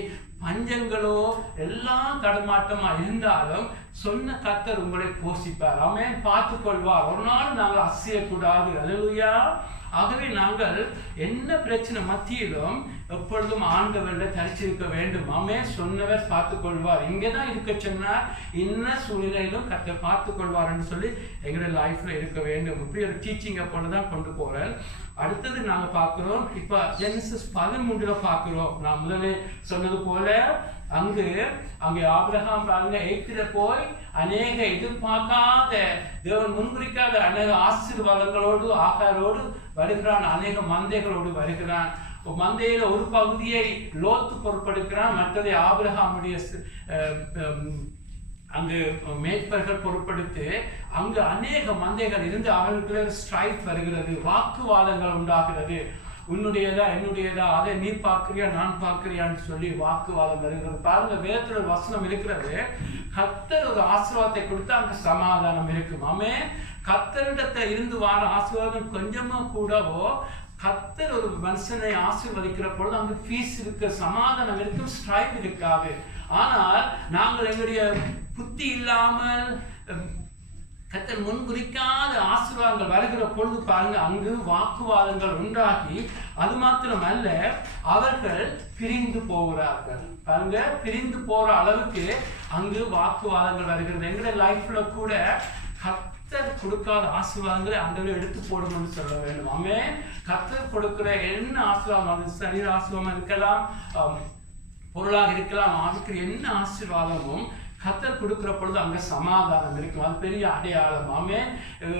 பஞ்சங்களோ எல்லாம் தடுமாட்டமா இருந்தாலும் சொன்ன கர்த்தர் உங்களை போஷிப்பார். ஆமென். பார்த்துக் கொள்வார். ஒரு நாள் நாங்கள் அசையக்கூடாது. அல்லேலூயா. ஆகவே நாங்கள் என்ன பிரச்சனை மத்தியிலும் எப்பொழுதும் ஆண்டவரில் தரிச்சிருக்க வேண்டும். ஆமென். சொன்னவர் பார்த்துக் கொள்வார். இங்கேதான் இருக்க சொன்னார், என்ன சூழ்நிலையிலும் கர்த்தர் பார்த்துக் கொள்வார் என்று சொல்லி எங்களுடைய லைஃப்ல இருக்க வேண்டும். இப்படி ஒரு டீச்சிங்கை போலதான் கொண்டு போறேன். அடுத்தது நாங்க பார்க்கிறோம், இப்ப ஜெனசிஸ் 13 பார்க்கிறோம். நான் முதலே சொன்னது போல அங்கே ஆபிரகாம் பாருங்க, எகிப்தில போய் அநேக எதிர்பார்க்காத, தேவன் முன்குறிக்காத அநேக ஆசீர்வாதங்களோடு ஆகாரோடு வருகிறான். அநேக மந்தைகளோடு வருகிறான். மந்தையில ஒரு பகுதியை லோத்து பொறுப்பெடுக்கிறான், மற்றதை ஆபிரகாமுடைய அங்கு மேய்ப்பர்கள் பொறுப்படுத்தி அங்கு அநேக மந்தைகள் இருந்து அவர்களுக்கு ஸ்ட்ரைக் வருகிறது, வாக்குவாதங்கள் உண்டாகிறது. உன்னுடையதா என்னுடையதா, அதை நீ பார்க்கிறியா நான் பார்க்கிறியான்னு சொல்லி வாக்குவாதம் வருகிறது. பாருங்க, வேதத்துல ஒரு வசனம் இருக்கிறது, கர்த்தர் ஒரு ஆசீர்வாதத்தை கொடுத்தா அங்க சமாதானம் இருக்கும். ஆமென். கர்த்தரிடத்தை இருந்து வார ஆசீர்வாதம் கொஞ்சமா கூடவோ, கர்த்தர் ஒரு மனுஷனை ஆசீர்வதிக்கிற பொழுது அங்கு பீஸ் இருக்கு, சமாதானம் இருக்கும், ஸ்ட்ரைக் இருக்காது. ஆனால் நாங்கள் எங்களுடைய புத்தி இல்லாமல் கர்த்தர் முன்குறிக்காத ஆசீர்வாதங்கள் வருகிற பொழுது பாருங்க, அங்கு வாக்குவாதங்கள் உண்டாகி அது மாத்திரமல்ல, அவர்கள் பிரிந்து போகிறார்கள். பாருங்க, பிரிந்து போற அளவுக்கு அங்கு வாக்குவாதங்கள் வருகிறது. எங்களுடைய லைஃப்ல கூட கர்த்தர் கொடுக்காத ஆசீர்வாதங்களை ஆண்டவரே எடுத்து போடணும்னு சொல்ல வேண்டும். ஆமென். கர்த்தர் கொடுக்கிற என்ன ஆசீர்வாதம், சரீர ஆசீர்வாதம் இருக்கலாம், பொருளாக இருக்கலாம், ஆவிக்கு என்ன ஆசீர்வாதமும் கர்த்தர் கொடுக்கிற பொழுது அங்க சமாதானம் இருக்கும். அது பெரிய அடையாளம். ஆமென்.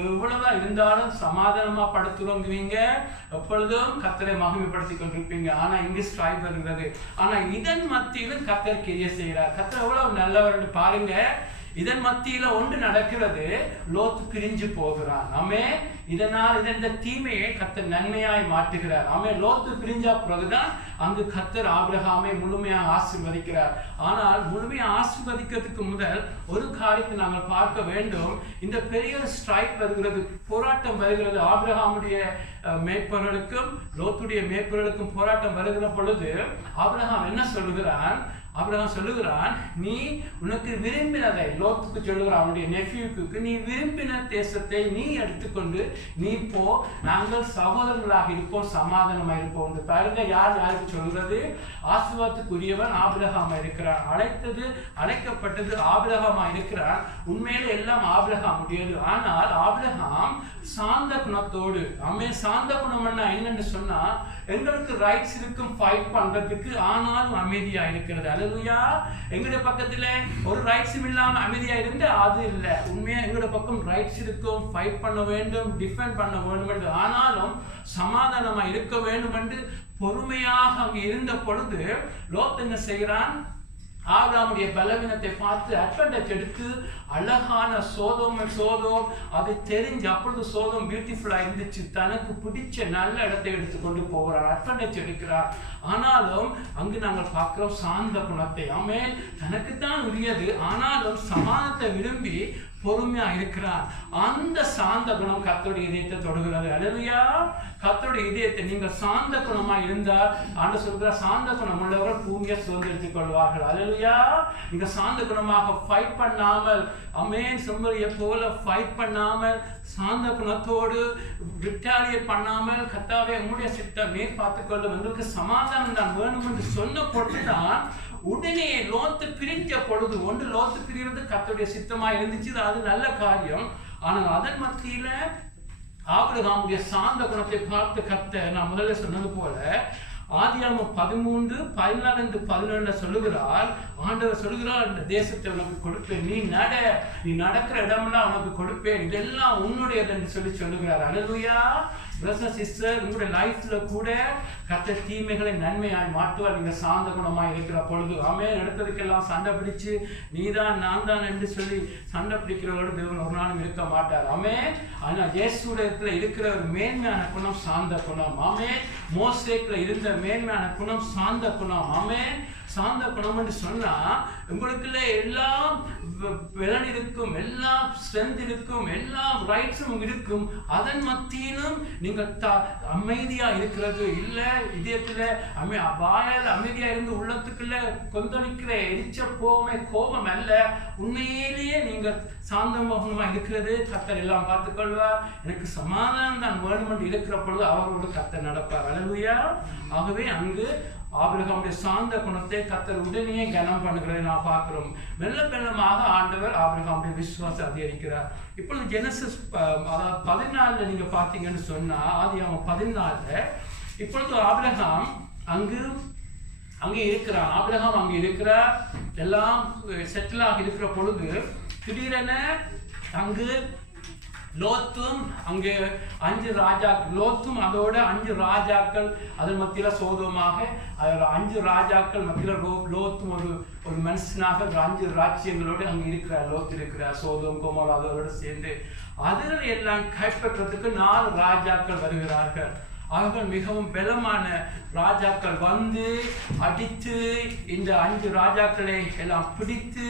இவ்வளவுதான் இருந்தாலும் சமாதானமா படுத்துறோங்கிறீங்க, எப்பொழுதும் கர்த்தரை மகிமைப்படுத்தி கொண்டிருப்பீங்க. ஆனா இங்கு ஸ்ட்ரைக் வருகிறது. ஆனா இதன் மத்தியிலும் கர்த்தர் கிரியை செய்கிறார். கர்த்தர் எவ்வளவு நல்லவர் பாருங்க. இதன் மத்தியில ஒன்று நடக்கிறது, லோத்து பிரிஞ்சு போகிறான். ஆமென். இதனால் இந்த தீமையை கர்த்தர் நன்மையாய் மாற்றுகிறார். ஆமென். லோத்து பிரிஞ்ச பிறகுதான் அங்கு கர்த்தர் ஆபிரகாமை முழுமையாக ஆசீர்வதிக்கிறார். ஆனால் முழுமையாக ஆசீர்வதிக்கிறதுக்கு முதல் ஒரு காரியத்தை நாங்கள் பார்க்க வேண்டும். இந்த பெரிய ஸ்ட்ரைக் வருகிறது, போராட்டம் வருகிறது. ஆபிரகாமுடைய மேய்ப்பர்களுக்கும் லோத்துடைய மேய்ப்பர்களுக்கும் போராட்டம் வருகிற பொழுது ஆபிரகாம் என்ன சொல்லுகிறான்? ஆபிரகாம் சொல்லுகிறான், நீ உனக்கு விரும்பினதை, லோத்துக்கு சொல்லுகிறான் அவனுடைய நெஃப்யூக்கு, நீ விரும்பின தேசத்தை நீ எடுத்துக்கொண்டு நீ போ, நாங்கள் சகோதரர்களாக இருப்போம், சமாதானமா இருப்போம். பாருங்க, யார் யாருக்கு சொல்கிறது? ஆசீர்வாதத்துக்குரியவன் ஆபிரகாமா இருக்கிறான். அழைக்கப்பட்டது ஆபிரகாமா இருக்கிறான். உண்மையில எல்லாம் ஆபிரகாம் உடையது. ஆனால் ஆபிரகாம் சாந்த குணத்தோடு, சாந்த குணம் என்னன்னு சொன்னா, எங்களுக்கு ரைட்ஸ் இருக்கும் ஃபைட் பண்றதுக்கு, ஆனாலும் அமைதியா இருக்கிறது. அல்லேலூயா. எங்களுடைய பக்கத்துல ஒரு ரைட்ஸும் இல்லாம அமைதியா இருந்து அது இல்லை. உண்மையா எங்களுடைய பக்கம் ரைட்ஸ் இருக்கும், ஃபைட் பண்ண வேண்டும், டிஃபெண்ட் பண்ண வேண்டும் என்று, ஆனாலும் சமாதானமா இருக்க வேண்டும் என்று பொறுமையாக அங்கு இருந்த பொழுது லோத் என்ன செய்கிறான்? ஆபிரகாமுடைய பலவீனத்தை பார்த்து அட்வான்டேஜ் எடுத்து அழகான சோதோம் அதை தெரிஞ்சு, அப்பொழுது சோதோம் பியூட்டிஃபுல்லா இருந்துச்சு, தனக்கு பிடிச்ச நல்ல இடத்தை எடுத்துக்கொண்டு போகிறார், அட்வான்டேஜ் எடுக்கிறார். ஆனாலும் அங்கு நாங்கள் பார்க்கிறோம் சாந்த குணத்தை. ஆமென். தனக்குத்தான் உரியது, ஆனாலும் சமாதானத்தை விரும்பி பொறுமையா இருக்கிறான். அந்த சாந்த குணம் கர்த்தருடைய இதயத்தை தொடுகிறது. அல்லேலூயா. கர்த்தருடைய இதயத்தை நீங்கள் சாந்த குணமா இருந்தால் ஆண்டவர் சொல்கிறார், சாந்த குணம் உள்ளவர்கள் பூமியை சுதந்திரித்துக் கொள்வார்கள். அல்லேலூயா. நீங்க சாந்த குணமாக ஃபைட் பண்ணாமல், ஆமென், செம்மறியை போல ஃபைட் பண்ணாமல், சாந்த குணத்தோடு ரிட்டாலியேட் பண்ணாமல், கர்த்தாவே உம்முடைய சித்தம் நீர் பார்த்துக்கொள்ளும், எங்களுக்கு சமாதானம் தான் வேணும் என்று சொன்ன பொழுதுதான் உடனே லோத்து பிரிஞ்ச பொழுது, ஒன்று லோத்து பிரிகிறது கர்த்தருடைய சித்தமா இருந்துச்சு, அது நல்ல காரியம். ஆனால் அதன் மத்தியில ஆபிரகாமுடைய சாந்த குணத்தை பார்த்து கர்த்தர், நான் முதல்ல சொன்னது போல ஆதியாகமம் 13:14-17 சொல்லுகிறார், ஆண்டவர் சொல்லுகிறார், இந்த தேசத்தை உனக்கு கொடுப்பேன், நீ நடக்கிற இடமெல்லாம் உனக்கு கொடுப்பேன், இதெல்லாம் உன்னுடையது என்று சொல்லுகிறார். அல்லேலூயா. பிரதர்ஸ் சிஸ்டர், உங்களுடைய லைஃப்ல கூட கர்த்தர் தீமைகளை நன்மையாய் மாற்றுவார் நீங்க சாந்த குணமாய் இருக்கிற பொழுது. ஆமென். எடுத்ததுக்கெல்லாம் சண்டை பிடிச்சு நீதான் நான் தான் என்று சொல்லி சண்டை பிடிக்கிறவரோட தேவன் ஒரு நாளும் இருக்க மாட்டார். ஆமென். ஆனா இயேசுடைய இருக்கிற ஒரு மேன்மையான குணம் சாந்த குணம். ஆமென். மோசேக்குள்ள இருந்த மேன்மையான குணம் சாந்த குணம். ஆமென். சாந்த குணம் என்று சொன்னா உங்களுக்குள்ள எல்லாம் பலன் இருக்கும், எல்லா ஸ்ட்ரென்த் இருக்கும், எல்லா ரைட்ஸும் இருக்கும். அதன் மத்தியிலும் நீங்க அமைதியா இருக்கிறது இல்ல, இதயத்துல வாயால் அமைதியா இருந்து உள்ளத்துக்குள்ள கொந்தளிக்கிற எரிச்ச கோபம் அல்ல, உண்மையிலேயே நீங்க சாந்தமுகமா இருக்கிறது கர்த்தர் எல்லாம் பார்த்துக்கொள்வார். எனக்கு சமாதானம் தான் வேணும் என்று இருக்கிற பொழுது அவரோடு கர்த்தர் நடப்பார். அல்லேலூயா. ஆகவே அங்கு ஆபிரகாமுடைய சாந்த குணத்தை கர்த்தர் உடனே கனம் பண்ணுகிறதை நான் பார்க்கிறோம். மெல்ல மெல்லமாக ஆண்டவர் ஆபிரகாமுடைய விசுவாசம் அதிகரிக்கிறார். இப்பொழுது ஜெனசிஸ் 14 நீங்க பார்த்தீங்கன்னு சொன்னா, ஆதியாகமம் 14 இப்பொழுது ஆபிரகாம் அங்கே இருக்கிறார். ஆபிரகாம் அங்கே இருக்கிறார், எல்லாம் செட்டில் ஆகி இருக்கிற பொழுது திடீரென அங்கு லோத்தும் அங்கே 5 ராஜாக்கள், லோத்தும் அதோட 5 ராஜாக்கள் அதன் மத்தியில சோதமாக 5 ராஜாக்கள் மத்தியில லோத்தும் ஒரு மனுஷனாக 5 ராஜ்யங்களோடு அங்கே இருக்கிறார். லோத்து இருக்கிறார், சோதம் கோமோரா அதோட சேர்ந்து. அதில் எல்லாம் கைப்பற்றதுக்கு 4 ராஜாக்கள் வருகிறார்கள். அவர்கள் மிகவும் பலமான ராஜாக்கள் வந்து அடித்து இந்த 5 ராஜாக்களை எல்லாம் பிடித்து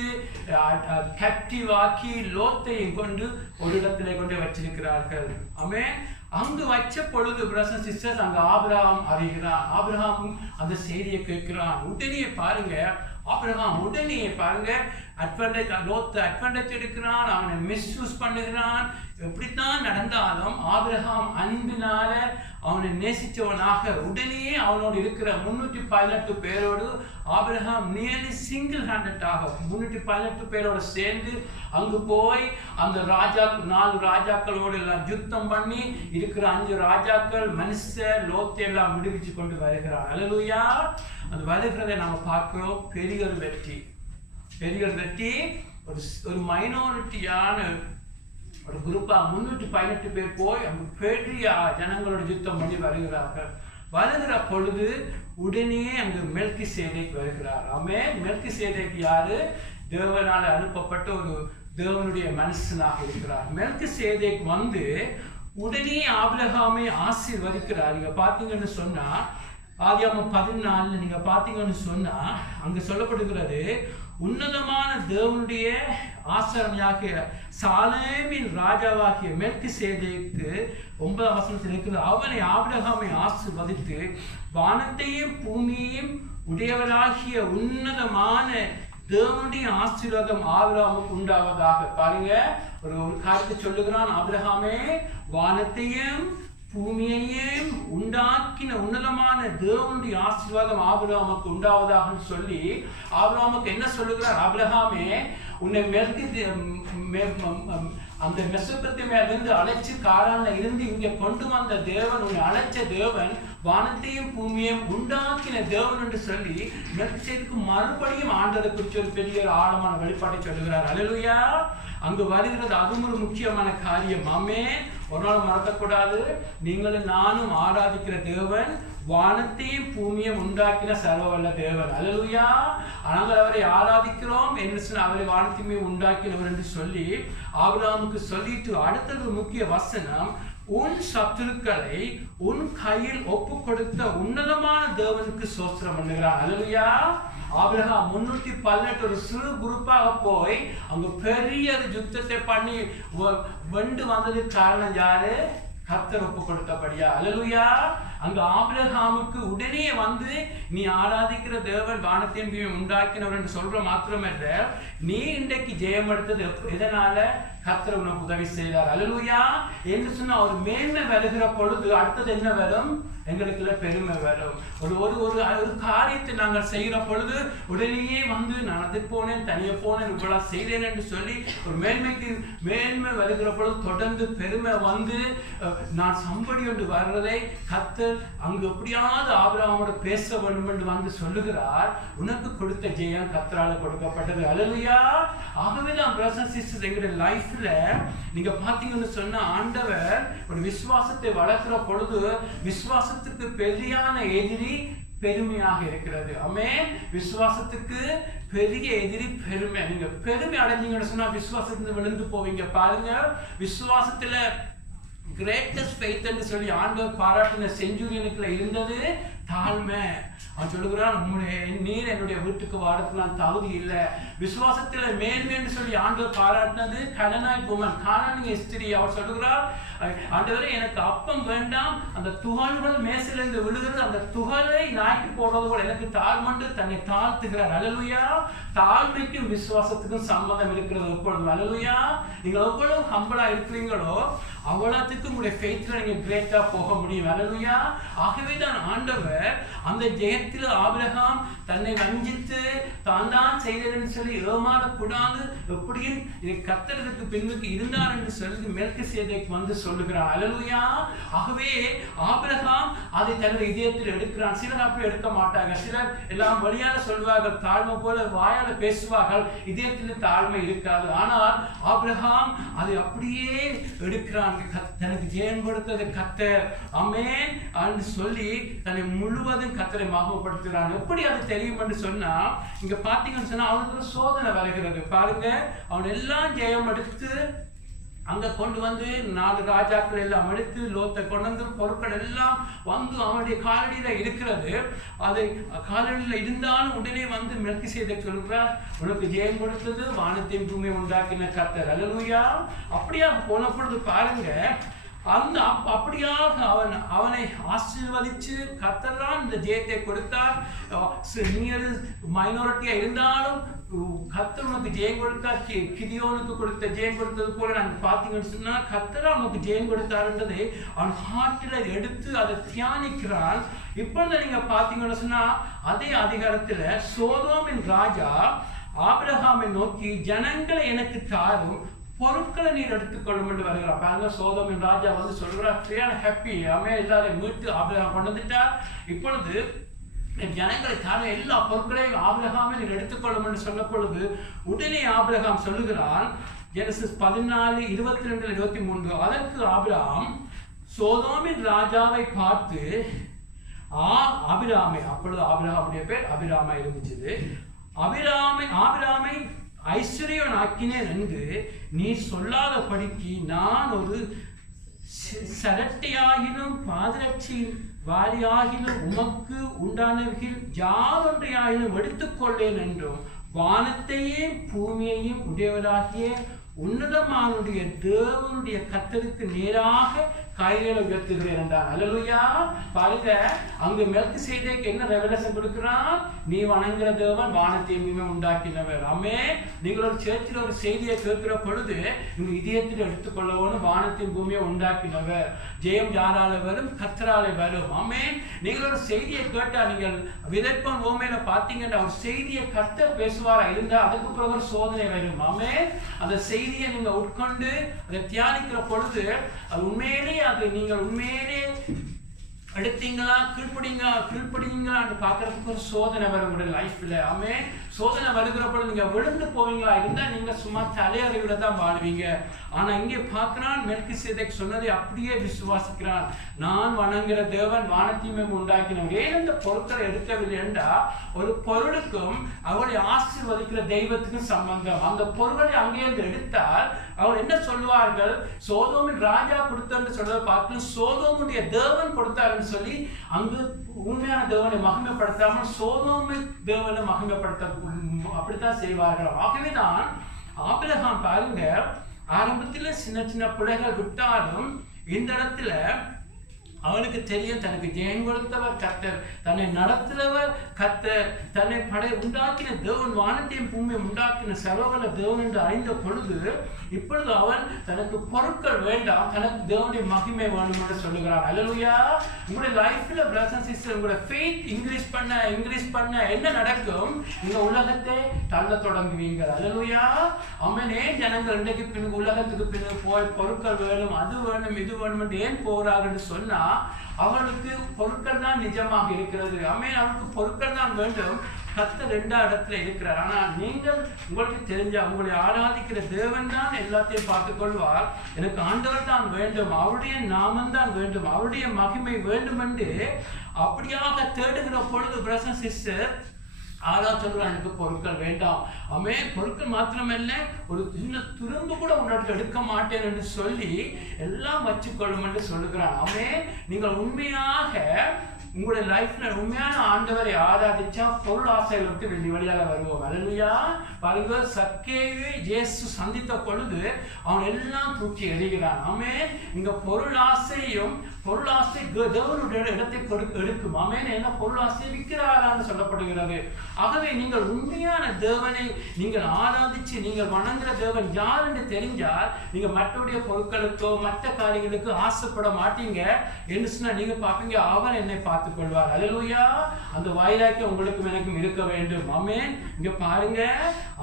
கேப்டிவ் ஆக்கி லோத்தையும் கொண்டு ஒரு இடத்திலே கொண்டு வச்சிருக்கிறார்கள். ஆமென். அங்கு வச்ச பொழுது பிரதர்ஸ் சிஸ்டர்ஸ், அங்க ஆபிரகாம் அறிகிறான். ஆபிரகாமும் அந்த செய்தியை கேட்கிறான். உடனே பாருங்க, ஆபிரகாம் உடனே பாருங்க அட்வான்டேஜ் எடுக்கிறான், அவனை மிஸ்யூஸ் பண்ணுகிறான். எப்படித்தான் நடந்தாலும் ஆபிரகாம் அன்பினால அவனை நேசிச்சவனாக உடனே அவனோடு இருக்கிற 318 பேரோடு ஆபிரகாம் நியர்லி சிங்கிள் ஹேண்டடாக 318 பேரோடு சேர்ந்து அங்கு போய் அந்த 4 ராஜாக்களோடு எல்லாம் யுத்தம் பண்ணி இருக்கிற 5 ராஜாக்கள் மனுஷர் லோத்தை எல்லாம் விடுவிச்சு கொண்டு வருகிறார். அல்லேலூயா. அந்த வருகிறதை நாம பார்க்கிறோம். பெரிய வெற்றி ஒரு மைனாரிட்டியான ஒரு குரூப்பா 318 பேர் போய் அங்கு பெரிய ஜனங்களோட யுத்தம் பண்ணி வருகிறார்கள். வருகிற பொழுது உடனே அங்கு மெல்கிசேதேக் வருகிறார். ஆமென். மெல்கிசேதேக் யாரு? தேவனால அனுப்பப்பட்ட ஒரு தேவனுடைய மனுஷனாக இருக்கிறார். மெல்கிசேதேக் வந்து உடனே ஆபிரகாமை ஆசீர்வதிக்கிறார். நீங்க பாத்தீங்கன்னு சொன்னா ஆதியாகமம் 14 நீங்க பாத்தீங்கன்னு சொன்னா அங்க சொல்லப்படுகிறது, உன்னதமான தேவனுடைய ஆசாரியனாகிய சாலேமின் ராஜாவாகிய மெல்கிசேதேக்கு 9ஆம் வசனத்தில் இருக்கிறது, அவனை ஆபிரகாமை ஆசீர்வதித்து வானத்தையும் பூமியையும் உடையவராகிய உன்னதமான தேவனுடைய ஆசீர்வாதம் ஆபிரகாமுக்கு உண்டாவதாக. பாருங்க, ஒரு காரியத்தை சொல்லுகிறான். ஆபிரகாமே, வானத்தையும் பூமியையும் உண்டாக்கின உன்னதமான தேவனுடைய ஆசீர்வாதம் ஆபிரகாமுக்கு உண்டாவதாக சொல்லி ஆபிரகாமுக்கு என்ன சொல்லுகிறார்? ஆபிரகாமே, உன்னை அந்த மெசொப்பொத்தாமியாவிலிருந்து அழைச்சு காரான்ல இருந்து இங்க கொண்டு வந்த தேவன், உன்னை அழைச்ச தேவன், வானத்தையும் பூமியையும் உண்டாக்கின தேவன் என்று சொல்லி மெல்கிசேதேக்கு மறுபடியும் ஆண்டவரை குறித்து ஒரு பெரிய ஆழமான வெளிப்பாட்டை சொல்லுகிறார். அல்லேலூயா. அங்கு வருகிறது அதுவும் ஒரு முக்கியமான காரியம். ஆமென். ஒரு நாள் மறக்கக்கூடாது. நீங்களும் நானும் ஆராதிக்கிற தேவன் வானத்தையும் பூமியையும் உண்டாக்கின சர்வவல்ல தேவன். அல்லேலூயா. நாங்கள் அவரை ஆராதிக்கிறோம் என்று சொன்ன அவரை வானத்தையும் உண்டாக்கினவர் என்று சொல்லி ஆபிரகாமுக்கு சொல்லிட்டு அடுத்தது முக்கிய வசனம், உன் சத்துருக்களை உன் கையில் ஒப்பு கொடுத்த உன்னதமான தேவனுக்கு ஸ்தோத்திரம் பண்ணுகிறார். அல்லேலூயா. ஆபிரகாம் 318 ஒரு சிறு குரூப்பாக போய் அங்க பெரிய யுத்தத்தை பண்ணி வெண்டு வந்ததுக்கு காரணம் யாரு? கர்த்தர் ஒப்பு கொடுத்தபடியா. அல்லேலூயா. அங்க ஆபிரகாமுக்கு உடனே வந்து நீ ஆராதிக்கிற தேவன் வானத்தையும் பூமியையும் உண்டாக்கினவர் என்று சொல்ற மாத்திரமல்ல, நீ இன்றைக்கு ஜெயம் எடுத்தது எதனால? கர்த்தர் உனக்கு உதவி செய்தார். அல்லேலூயா. என்று சொன்னா ஒரு மேன்மை வருகிற பொழுது அடுத்தது என்ன வரும்? எங்களுக்குள்ள பெருமை வரும். ஒரு ஒரு ஒரு காரியத்தை நாங்கள் செய்கிற பொழுது உடனேயே வந்து நான் அது போனேன், தனியே போனேன், இவ்வளவு செய்தேன் என்று சொல்லி ஒரு மேன்மை வருகிற பொழுது தொடர்ந்து பெருமை வந்து நான் சம்படி என்று வர்றதை கர்த்தர் அங்கு எப்படியாவது ஆபிரகாமோடு பேச வேண்டும் என்று வந்து சொல்லுகிறார். உனக்கு கொடுத்த ஜெயம் கர்த்தரால கொடுக்கப்பட்டது. அல்லேலூயா. ஆகவேதான் பிரதர்ஸ் சிஸ்டர்ஸ், எங்களுடைய லைஃப்ல நீங்க பாத்தீங்கன்னு சொன்னா ஆண்டவர் ஒரு விசுவாசத்தை வளர்க்கிற பொழுது விசுவாசத்துக்கு பெரியான எதிரி பெருமையாக இருக்கிறது. ஆமென். விசுவாசத்துக்கு பெரிய எதிரி பெருமை. நீங்க பெருமை அடைஞ்சீங்கன்னு சொன்னா விசுவாசத்துல விழுந்து போவீங்க. பாருங்க, விசுவாசத்துல கிரேட்டஸ்ட் ஃபெய்த் என்று சொல்லி ஆண்டவர் பாராட்டின செஞ்சுரியனுக்குள்ள இருந்தது தாழ்மை. அவன் சொல்லுகிறான், நீர் என்னுடைய வீட்டுக்கு வாரத்துக்கு நான் தகுதி இல்லை. விசுவாசத்துல மேன்மை என்று சொல்லி ஆண்டவர் பாராட்டினது கனனாய் உமன், கானானிய ஸ்திரீ. அவர் சொல்லுகிறார், ஆண்டவரே எனக்கு அப்பம் வேண்டாம், அந்த துகள்கள் மேசிலிருந்து விழுகிறது, அந்த துகளை நாய்க்கு போடுறது போல எனக்கு தாழ்மன்று தன்னை தாழ்த்துகிறார். அல்லேலூயா. தாழ்மைக்கும் விசுவாசத்துக்கும் சம்மதம் இருக்கிறது எப்பொழுதும். அல்லேலூயா. நீங்க எவ்வளவு ஹம்பிளா இருக்கிறீங்களோ அவ்வளவுக்கு உங்களுடைய ஃபெய்த்ல நீங்க கிரேட்டா போக முடியும். அல்லேலூயா. ஆகவே தான் ஆண்டவர் அந்த ஜெயத்தில் ஆபிரகாம் தன்னை வஞ்சித்து தான் செய்தேன்னு சொல்லி ஏமாறக்கூடாது, எப்படியும் இதை கர்த்தருக்கு பின்னுக்கு இருந்தார் என்று சொல்லி மெல்கிசேதேக்கு வந்து சொல்லுகிறார். அல்லேலூயா. ஆகவே ஆபிரகாம் அதை தன்னுடைய இதயத்தில் எடுக்கிறான். சிலர் அப்படி எடுக்க மாட்டாங்க. சிலர் எல்லாம் வழியால சொல்வார்கள், தாழ்மை போல வாயால பேசுவார்கள், இதயத்தில் தாழ்மை இருக்காது. ஆனால் ஆபிரகாம் அதை அப்படியே எடுக்கிறான். தனக்கு ஜெயம் கொடுத்தது கர்த்தர், ஆமென் என்று சொல்லி தன்னை முழுவதும் கர்த்தரை மகிமைப்படுத்துகிறான். எப்படி அது தெரியும் என்று சொன்னா, இங்க பாத்தீங்கன்னு சொன்னா அவனுக்கு ஒரு சோதனை வருகிறது. பாருங்க, அவன் எல்லாம் ஜெயம் எடுத்து அங்க கொண்டு வந்து 4 ராஜாக்கள் எல்லாம் எடுத்து லோத்தை கொண்டு வந்து பொருட்கள் எல்லாம் வந்து அவனுடைய காலடியில இருக்கிறது. அதை காலடியில இருந்தாலும் உடனே வந்து மெல்கிசேதேக்கு சொல்கிறார், உனக்கு ஜெயம் கொடுத்தது வானத்தையும் பூமியை உண்டாக்கின கர்த்தர். அல்லேலூயா. அப்படியா போன பொழுது பாருங்க, அந்த அப்படியாக அவனை ஆசீர்வதிச்சு கர்த்தர் தான் இந்த ஜெயத்தை கொடுத்தார். நீ மைனாரிட்டியா இருந்தாலும் கர்த்தர் உனக்கு ஜெயம் கொடுத்தார். கிதியோனுக்கு கொடுத்த ஜெயம் கொடுத்தது போல நாங்கள் பார்த்தீங்கன்னு சொன்னா கர்த்தர் அவனுக்கு ஜெயம் கொடுத்தாருன்றதை அவன் ஹார்ட்டில் எடுத்து அதை தியானிக்கிறான். இப்பொழுது நீங்க பார்த்தீங்கன்னு சொன்னா அதே அதிகாரத்துல சோதோமின் ராஜா ஆபிரகாமை நோக்கி, ஜனங்களை எனக்கு தாரும், பொருட்களை நீர் எடுத்துக்கொள்ளும் என்று வருகிறார். பாருங்க, சோதோமின் ராஜா வந்து சொல்றார், ஹாப்பி, எல்லாரையும் மீட்டு ஆபிரகாம் கொண்டு வந்துட்டார். இப்பொழுது ஜனங்களை தார எல்லா பொருட்களையும் ஆபிரகாமை நீர் எடுத்துக்கொள்ளும் என்று சொன்ன பொழுது உடனே ஆபிரகாம் சொல்லுகிறான். ஜெனசிஸ் 14:22-23. அதற்கு ஆபிரகாம் சோதோமின் ராஜாவை பார்த்து, அபிராமை, அப்பொழுது ஆபிரகாமுடைய பேர் அபிராமா இருந்துச்சு, ஆபிராமை ஐஸ்வர்யன் ஆக்கினேன் என்று நீ சொல்லாதபடிக்கு நான் ஒரு சரட்டையாகிலும் பாதரட்சி வாரியாகிலும் உமக்கு உண்டானவர்கள் யாவொன்றையாகிலும் எடுத்துக்கொள்ளேன் என்றும் வானத்தையே பூமியையும் உடையவராகிய உன்னதமானுடைய தேவனுடைய கர்த்தருக்கு நேராக கைகளை உயர்த்துகிறேன் என்றார். அல்லேலூயா. பாருங்க, அங்கு மெல்கிசேதேக்கு என்ன ரெவலேஷன் கொடுக்கிறான்? நீ வணங்குற தேவன் வானத்தையும் பூமியையும் உண்டாக்கினவர். ஆமென். நீங்கள் ஒரு சேர்ச்சில் ஒரு செய்தியை கேட்கிற பொழுது உங்க இதயத்தில் எடுத்துக்கொள்ளவும் வானத்தையும் பூமியை உண்டாக்கினவர். ஜெயம் யாரால வரும்? கர்த்தரால வரும். ஆமென். நீங்கள் ஒரு செய்தியை கேட்டா, நீங்கள் விதைப்பன் ஓமையில பாத்தீங்கன்னா ஒரு செய்தியை கர்த்தர் பேசுவாரா இருந்தா அதுக்கு பிறகு ஒரு சோதனை வரும். ஆமென். அந்த செய்தியை நீங்க உட்கொண்டு அதை தியானிக்கிற பொழுது அது உண்மையிலேயே அது நீங்கள் உண்மையிலே எடுத்தீங்களா, கீழ்ப்படிங்களான்னு பார்க்கறதுக்கு ஒரு சோதனை வரும் உங்களுடைய லைஃப்ல. ஆமென். சோதனை வருகிற பொழுது நீங்க விழுந்து போவீங்களா இருந்தா நீங்க சும்மா தலையறிவிட தான் வாழ்வீங்க. ஆனா இங்கே பார்க்கிறான், மெல்கிசேதேக் சொன்னதை அப்படியே விசுவாசிக்கிறான். நான் வணங்குற தேவன் வானத்தையும் உண்டாக்கினவர். ஏன் இந்த பொருட்களை எடுக்கவில்லை என்றா, ஒரு பொருளுக்கும் அவளை ஆசீர்வதிக்கிற தெய்வத்துக்கும் சம்பந்தம். அந்த பொருளை அங்கேயிருந்து எடுத்தால் அவர் என்ன சொல்லுவார்கள், சோதோமின் ராஜா கொடுத்தான்னு சொல்றதை பார்த்து சோதோமுடைய தேவன் கொடுத்தாருன்னு சொல்லி அங்கு உண்மையான தேவனை மகிமைப்படுத்தாமல் சோதோமி தேவனை மகிமைப்படுத்த அப்படித்தான் செய்வார்கள். ஆகவேதான் ஆபிரகாம் பாருங்க, ஆரம்பத்தில் சின்ன சின்ன பிள்ளைகள் விட்டாலும் இந்த இடத்துல அவனுக்கு தெரியும் தனக்கு ஜெயம் கொடுத்தவர் கர்த்தர், தன்னை நடத்துறவர் கர்த்தர், தன்னை உண்டாக்கின தேவன், வானத்தையும் பூமியை உண்டாக்கின சர்வவல்ல தேவன் என்று அறிந்த பொழுது இப்பொழுது அவன் தனக்கு பொருட்கள் வேண்டாம், தனக்கு தேவனுடைய மகிமை வேணும் என்று சொல்லுகிறான். அல்லேலூயா. உங்களுடைய லைஃப்ல பிரதர்ஸ் சிஸ்டர், உங்களுடைய ஃபெய்த் இன்க்ரீஸ் பண்ண என்ன நடக்கும்? இந்த உலகத்தை தள்ள தொடங்குவீங்க. அல்லேலூயா. ஆமென். ஜனங்கள் இன்றைக்கு பின் உலகத்துக்கு பின் போய் பொருட்கள் வேணும், அது வேணும், இது வேணும் என்று ஏன் போகிறார்கள் சொன்னா அவளுக்கு பொருட்கள் தான் நிஜமாக இருக்கிறது. ஆமென். அவளுக்கு பொருட்கள் தான் வேண்டும். கர்த்தர் ரெண்டாம் இடத்துல இருக்கிறார். ஆனா நீங்கள் உங்களுக்கு தெரிஞ்ச உங்களை ஆராதிக்கிற தேவன் தான் எல்லாத்தையும் பார்த்துக் கொள்வார். எனக்கு ஆண்டவர் தான் வேண்டும், அவருடைய நாமம் தான் வேண்டும், அவருடைய மகிமை வேண்டும் என்று அப்படியாக தேடுகிற பொழுது பிரதர்ஸ் சிஸ்டர் சொல்றான், எனக்கு பொருட்கள் வேண்டாம். பொருட்கள் மாத்திரமல்ல, ஒரு சின்ன துரும்பு கூட உன்னோட எடுக்க மாட்டேன் என்று சொல்லி எல்லாம் வச்சுக்கொள்ளும் என்று சொல்லுகிறான். நீங்கள் உண்மையாக உங்களுடைய லைஃப்ல உண்மையான ஆண்டவரை ஆராதிச்சா பொருள் ஆசைகளை விட்டு வெளியாக வருவோம். அல்லேலூயா. பாருங்க, சக்கேயை இயேசு சந்தித்த பொழுது அவன் எல்லாம் தூக்கி எறிகிறான். இங்க பொருள் ஆசை தேவனுடைய இடத்தை எடுக்கும். என்ன பொருள் ஆசை விற்கிறாரான்னு சொல்லப்படுகிறது. ஆகவே நீங்கள் உண்மையான தேவனை நீங்கள் ஆராதிச்சு நீங்கள் வணங்குற தேவன் யார் என்று தெரிஞ்சால் நீங்க மற்றவுடைய பொருட்களுக்கோ மற்ற காரியங்களுக்கு ஆசைப்பட மாட்டீங்க என்று சொன்னா நீங்க பார்ப்பீங்க, அவன் என்னை பார்த்துக் கொள்வார். அல்லேலூயா. அந்த வைராக்கியம் உங்களுக்கும் எனக்கும் இருக்க வேண்டும். ஆமென். இங்க பாருங்க,